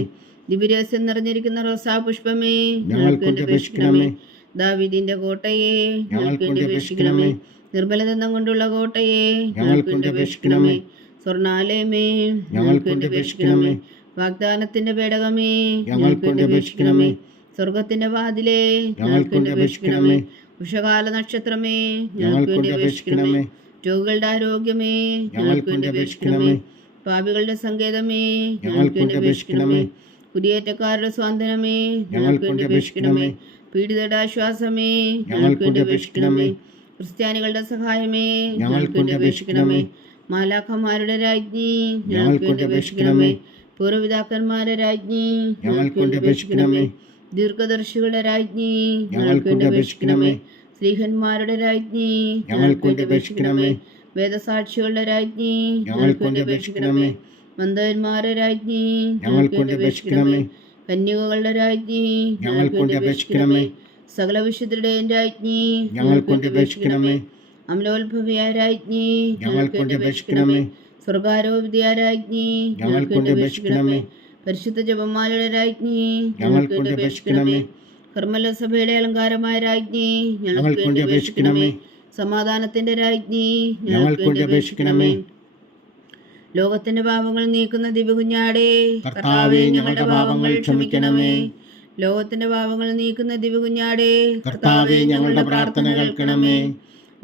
ദിവ്യരഹസ്യം നിറഞ്ഞിരിക്കുന്ന റോസാ പുഷ്പമേ, ഞങ്ങൾക്ക് വേണ്ടി അപേക്ഷിക്കണമേ. ദാവീദിന്റെ കോട്ടയെ, ഞങ്ങൾക്ക് വേണ്ടി അപേക്ഷിക്കണമേ. നിർമ്മലദന്തം കൊണ്ടുള്ള കോട്ടയെ, ഞങ്ങൾക്ക് വേണ്ടി അപേക്ഷിക്കണമേ. സ്വർണാലയമേ, ഞങ്ങൾക്ക് വേണ്ടി അപേക്ഷിക്കണമേ. വാഗ്ദാനത്തിന്റെ പേടകമേ, ഞങ്ങൾക്ക് വേണ്ടി അപേക്ഷിക്കണമേ. സ്വർഗത്തിന്റെ വാതിലേ, ഞങ്ങൾക്ക് വേണ്ടി അപേക്ഷിക്കണമേ. ഉഷകാല നക്ഷത്രമേ, ഞങ്ങൾക്ക് വേണ്ടി അപേക്ഷിക്കണമേ. രോഗികളുടെ ആരോഗ്യമേ, ഞങ്ങൾക്ക് വേണ്ടി അപേക്ഷിക്കണമേ. പാപികളുടെ സങ്കേതമേ, ഞങ്ങൾക്ക് വേണ്ടി അപേക്ഷിക്കണമേ. കുടിയേറ്റക്കാരുടെ സ്വാതന്ത്ര്യമേ, ഞങ്ങൾക്ക് വേണ്ടി അപേക്ഷിക്കണമേ. പീഡിതരുടെ ആശ്വാസമേ, ഞങ്ങൾക്ക് വേണ്ടി അപേക്ഷിക്കണമേ. ക്രിസ്ത്യാനികളുടെ സഹായമേ, ഞങ്ങൾക്ക് വേണ്ടി അപേക്ഷിക്കണമേ. മാലാഖമാരുടെ രാജ്ഞി, ഞങ്ങൾക്ക് വേണ്ടി അപേക്ഷിക്കണമേ. പൂർവ്വപിതാക്കന്മാരുടെ രാജ്ഞി, ഞങ്ങൾക്ക് വേണ്ടി അപേക്ഷിക്കണമേ. ദീർഘദർശികളുടെ രാജ്ഞി, ഞങ്ങൾക്ക് വേണ്ടി അപേക്ഷിക്കണമേ. സ്ത്രീഹന്മാരുടെ രാജ്ഞി, ഞങ്ങൾക്ക് വേണ്ടി അപേക്ഷിക്കണമേ. വേദസാക്ഷികളുടെ രാജ്ഞി, ഞങ്ങൾക്ക് വേണ്ടി അപേക്ഷിക്കണമേ. മന്ദന്മാരുടെ രാജ്ഞി, ഞങ്ങൾക്ക് വേണ്ടി അപേക്ഷിക്കണമേ. കന്യകകളുടെ രാജ്ഞി, ഞങ്ങൾക്ക് വേണ്ടി അപേക്ഷിക്കണമേ. സകല വിശുദ്ധരുടെയും രാജ്ഞി, ഞങ്ങൾക്ക് വേണ്ടി അപേക്ഷിക്കണമേ. അമലോത്ഭവയായ രാജ്ഞി, ഞങ്ങൾക്ക് വേണ്ടി അപേക്ഷിക്കണമേ. സ്വർഗാരോപിതയായ രാജ്ഞി, ഞങ്ങൾക്ക് വേണ്ടി അപേക്ഷിക്കണമേ. പരിശുദ്ധ ജപമാലയുടെ രാജ്ഞി, ഞങ്ങൾക്ക് വേണ്ടി അപേക്ഷിക്കണമേ. കർമ്മല സഭയുടെ അലങ്കാരമായ രാജ്ഞി, ഞങ്ങൾക്ക് വേണ്ടി അപേക്ഷിക്കണമേ. സമാധാനത്തിന്റെ രാജ്ഞി, ഞങ്ങൾക്ക് വേണ്ടി അപേക്ഷിക്കണമേ. ലോകത്തിന്റെ പാപങ്ങൾ നീക്കുന്ന ദിവ്യകുഞ്ഞാടേ, കർത്താവേ ഞങ്ങളുടെ പാപങ്ങൾ ക്ഷമിക്കണമേ. ലോകത്തിന്റെ പാപങ്ങൾ നീക്കുന്ന ദിവ്യകുഞ്ഞാടേ, കർത്താവേ ഞങ്ങളുടെ പ്രാർത്ഥന കേൾക്കണമേ.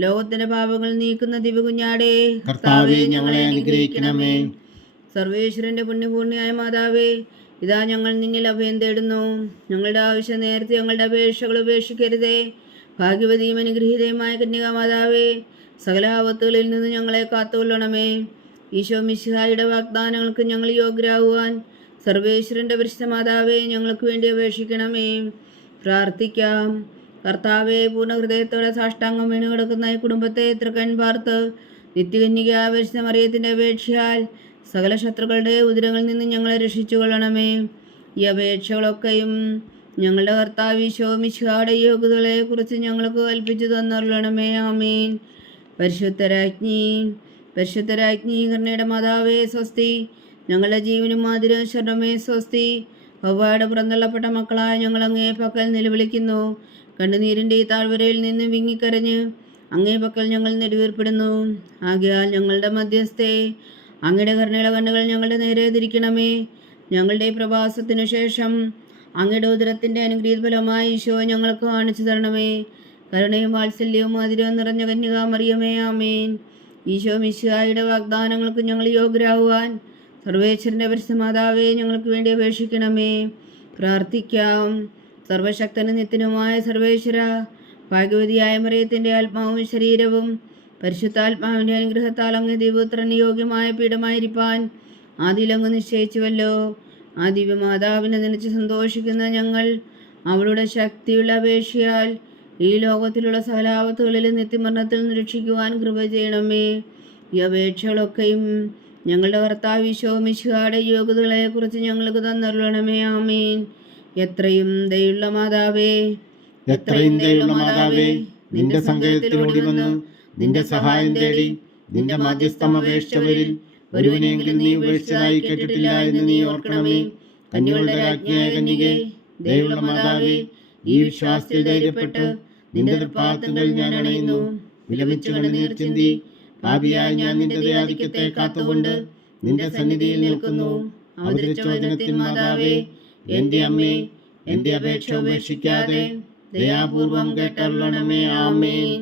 ലോകത്തിന്റെ പാപങ്ങൾ നീക്കുന്ന ദിവ്യകുഞ്ഞാടേ, കർത്താവേ ഞങ്ങളെ അനുഗ്രഹിക്കണമേ. സർവേശ്വരന്റെ പുണ്യപൂർണിയായ മാതാവേ, ഇതാ ഞങ്ങൾ നിന്നിൽ അഭയം തേടുന്നു. ഞങ്ങളുടെ ആവശ്യം നേരത്തെ ഞങ്ങളുടെ അപേക്ഷകൾ ഉപേക്ഷിക്കരുതേ. ഭാഗ്യവതിയും അനുഗ്രഹീതയുമായ കന്യകാമാതാവേ, സകല ആപത്തുകളിൽ നിന്ന് ഞങ്ങളെ കാത്തുകൊള്ളണമേ. ഈശോ മിശിഹായുടെ വാഗ്ദാനങ്ങൾക്ക് ഞങ്ങൾ യോഗ്യരാകുവാൻ സർവേശ്വരന്റെ പരിശുദ്ധ മാതാവേ, ഞങ്ങൾക്ക് വേണ്ടി അപേക്ഷിക്കണമേ. പ്രാർത്ഥിക്കാം. കർത്താവെ, പൂർണ്ണ ഹൃദയത്തോടെ സാഷ്ടാംഗം വീണു കിടക്കുന്ന ഈ കുടുംബത്തെ തൃക്കൺ പാർത്ത് നിത്യകന്യക പരിശുദ്ധ മറിയത്തിന്റെ അപേക്ഷയാൽ സകല ശത്രുക്കളുടെ ഉദരങ്ങളിൽ നിന്ന് ഞങ്ങളെ രക്ഷിച്ചു കൊള്ളണമേ. ഈ അപേക്ഷകളൊക്കെയും ഞങ്ങളുടെ കർത്താവ് ഈശോ മിശിഹായുടെ യോഗ്യതകളെ കുറിച്ച് ഞങ്ങൾക്ക് കൽപ്പിച്ചു തന്നരുളണമേ. ആമേൻ. പരിശുദ്ധരാജ്ഞി, പരിശുദ്ധരാജ്ഞി, കരുണയുടെ മാതാവേ സ്വസ്തി. ഞങ്ങളുടെ ജീവനും മാതിരും ശരണമേ സ്വസ്തി. ഹവ്വയുടെ പുറന്തള്ളപ്പെട്ട മക്കളായ ഞങ്ങൾ അങ്ങേ പക്കൽ നിലവിളിക്കുന്നു. കണ്ണുനീരിൻ്റെ ഈ താഴ്വരയിൽ നിന്ന് വിങ്ങിക്കരഞ്ഞ് അങ്ങേ പക്കൽ ഞങ്ങൾ നെടുവീർപ്പെടുന്നു. ആകയാൽ ഞങ്ങളുടെ മധ്യസ്ഥേ, അങ്ങയുടെ കരുണയുടെ കണ്ണുകൾ ഞങ്ങളുടെ നേരെ തിരിക്കണമേ. ഞങ്ങളുടെ പ്രവാസത്തിനു ശേഷം അങ്ങയുടെ ഉദരത്തിൻ്റെ അനുഗ്രഹീത ഫലമായി ഈശോ ഞങ്ങൾക്ക് കാണിച്ചു തരണമേ. കരുണയും വാത്സല്യവും മധുരവും നിറഞ്ഞ കന്യകാമറിയമേ, ആമേൻ. ഈശോ മിശിഹായുടെ വാഗ്ദാനങ്ങൾക്ക് ഞങ്ങൾ യോഗ്യരാകുവാൻ സർവേശ്വരൻ്റെ പരിശുദ്ധ മാതാവേ, ഞങ്ങൾക്ക് വേണ്ടി അപേക്ഷിക്കണമേ. പ്രാർത്ഥിക്കാം. സർവശക്തനും നിത്യനുമായ സർവേശ്വര, ഭാഗ്യവതിയായ മറിയത്തിൻ്റെ ആത്മാവും ശരീരവും പരിശുദ്ധാത്മാവിൻ്റെ അനുഗ്രഹത്താൽ അങ്ങ് ദൈവപുത്രന് യോഗ്യമായ പീഠമായിരിക്കാൻ ആദിയിലങ്ങ് നിശ്ചയിച്ചുവല്ലോ. ആ ദിവ്യമാതാവിനെ നനച്ച് സന്തോഷിക്കുന്ന ഞങ്ങൾ അവളുടെ ശക്തിയുള്ള അപേക്ഷയാൽ ഈ ലോകത്തിലുള്ള സകലാപത്തുകളിലും നിത്യമരണത്തിൽ നിന്ന് രക്ഷിക്കുവാൻ കൃപ ചെയ്യണമേ. ഈ അപേക്ഷകളൊക്കെയും ഞങ്ങളുടെ കർത്താവ് ഈശോ മിശിഹായുടെ യോഗ്യതകളെക്കുറിച്ച് ഞങ്ങൾക്ക് തന്നരുളണമേ. ആമേൻ. എത്രയും ദയുള്ള മാതാവേ, എത്രയും ദയുള്ള മാതാവേ, നിന്റെ സങ്കേതത്തിലൂടി വന്ന് നിന്റെ സഹായം തേടി നിന്റെ മധ്യസ്ഥം അപേക്ഷിച്ചവരിൽ ഒരുവനെങ്കിലും നീ ഉപേക്ഷിച്ചതായി കേട്ടിട്ടില്ല എന്ന് നീ ഓർക്കണമേ. കന്യകളുടെ രാജ്ഞിയായ കന്യകേ, ദയുള്ള മാതാവേ, ഈ വിശ്വാസത്തിൽ ധൈര്യപ്പെട്ട് നിന്റെ തൃപ്പാദങ്ങൾ ഞാൻ അണയുന്നു. വിലപിച്ചു കണ്ണുനീർ ചിന്തി പാപിയായ ഞാൻ നിന്റെ ദയാധിക്യത്തെ കാത്തുകൊണ്ട് നിന്റെ സന്നിധിയിൽ നിൽക്കുന്നു. അവതരിച്ചോദനത്തിൻ മാതാവേ, എന്റെ അമ്മേ, എന്റെ അപേക്ഷ ഉപേക്ഷിക്കാതെ ദയാപൂർവം കേട്ടരുളണമേ. ആമേൻ.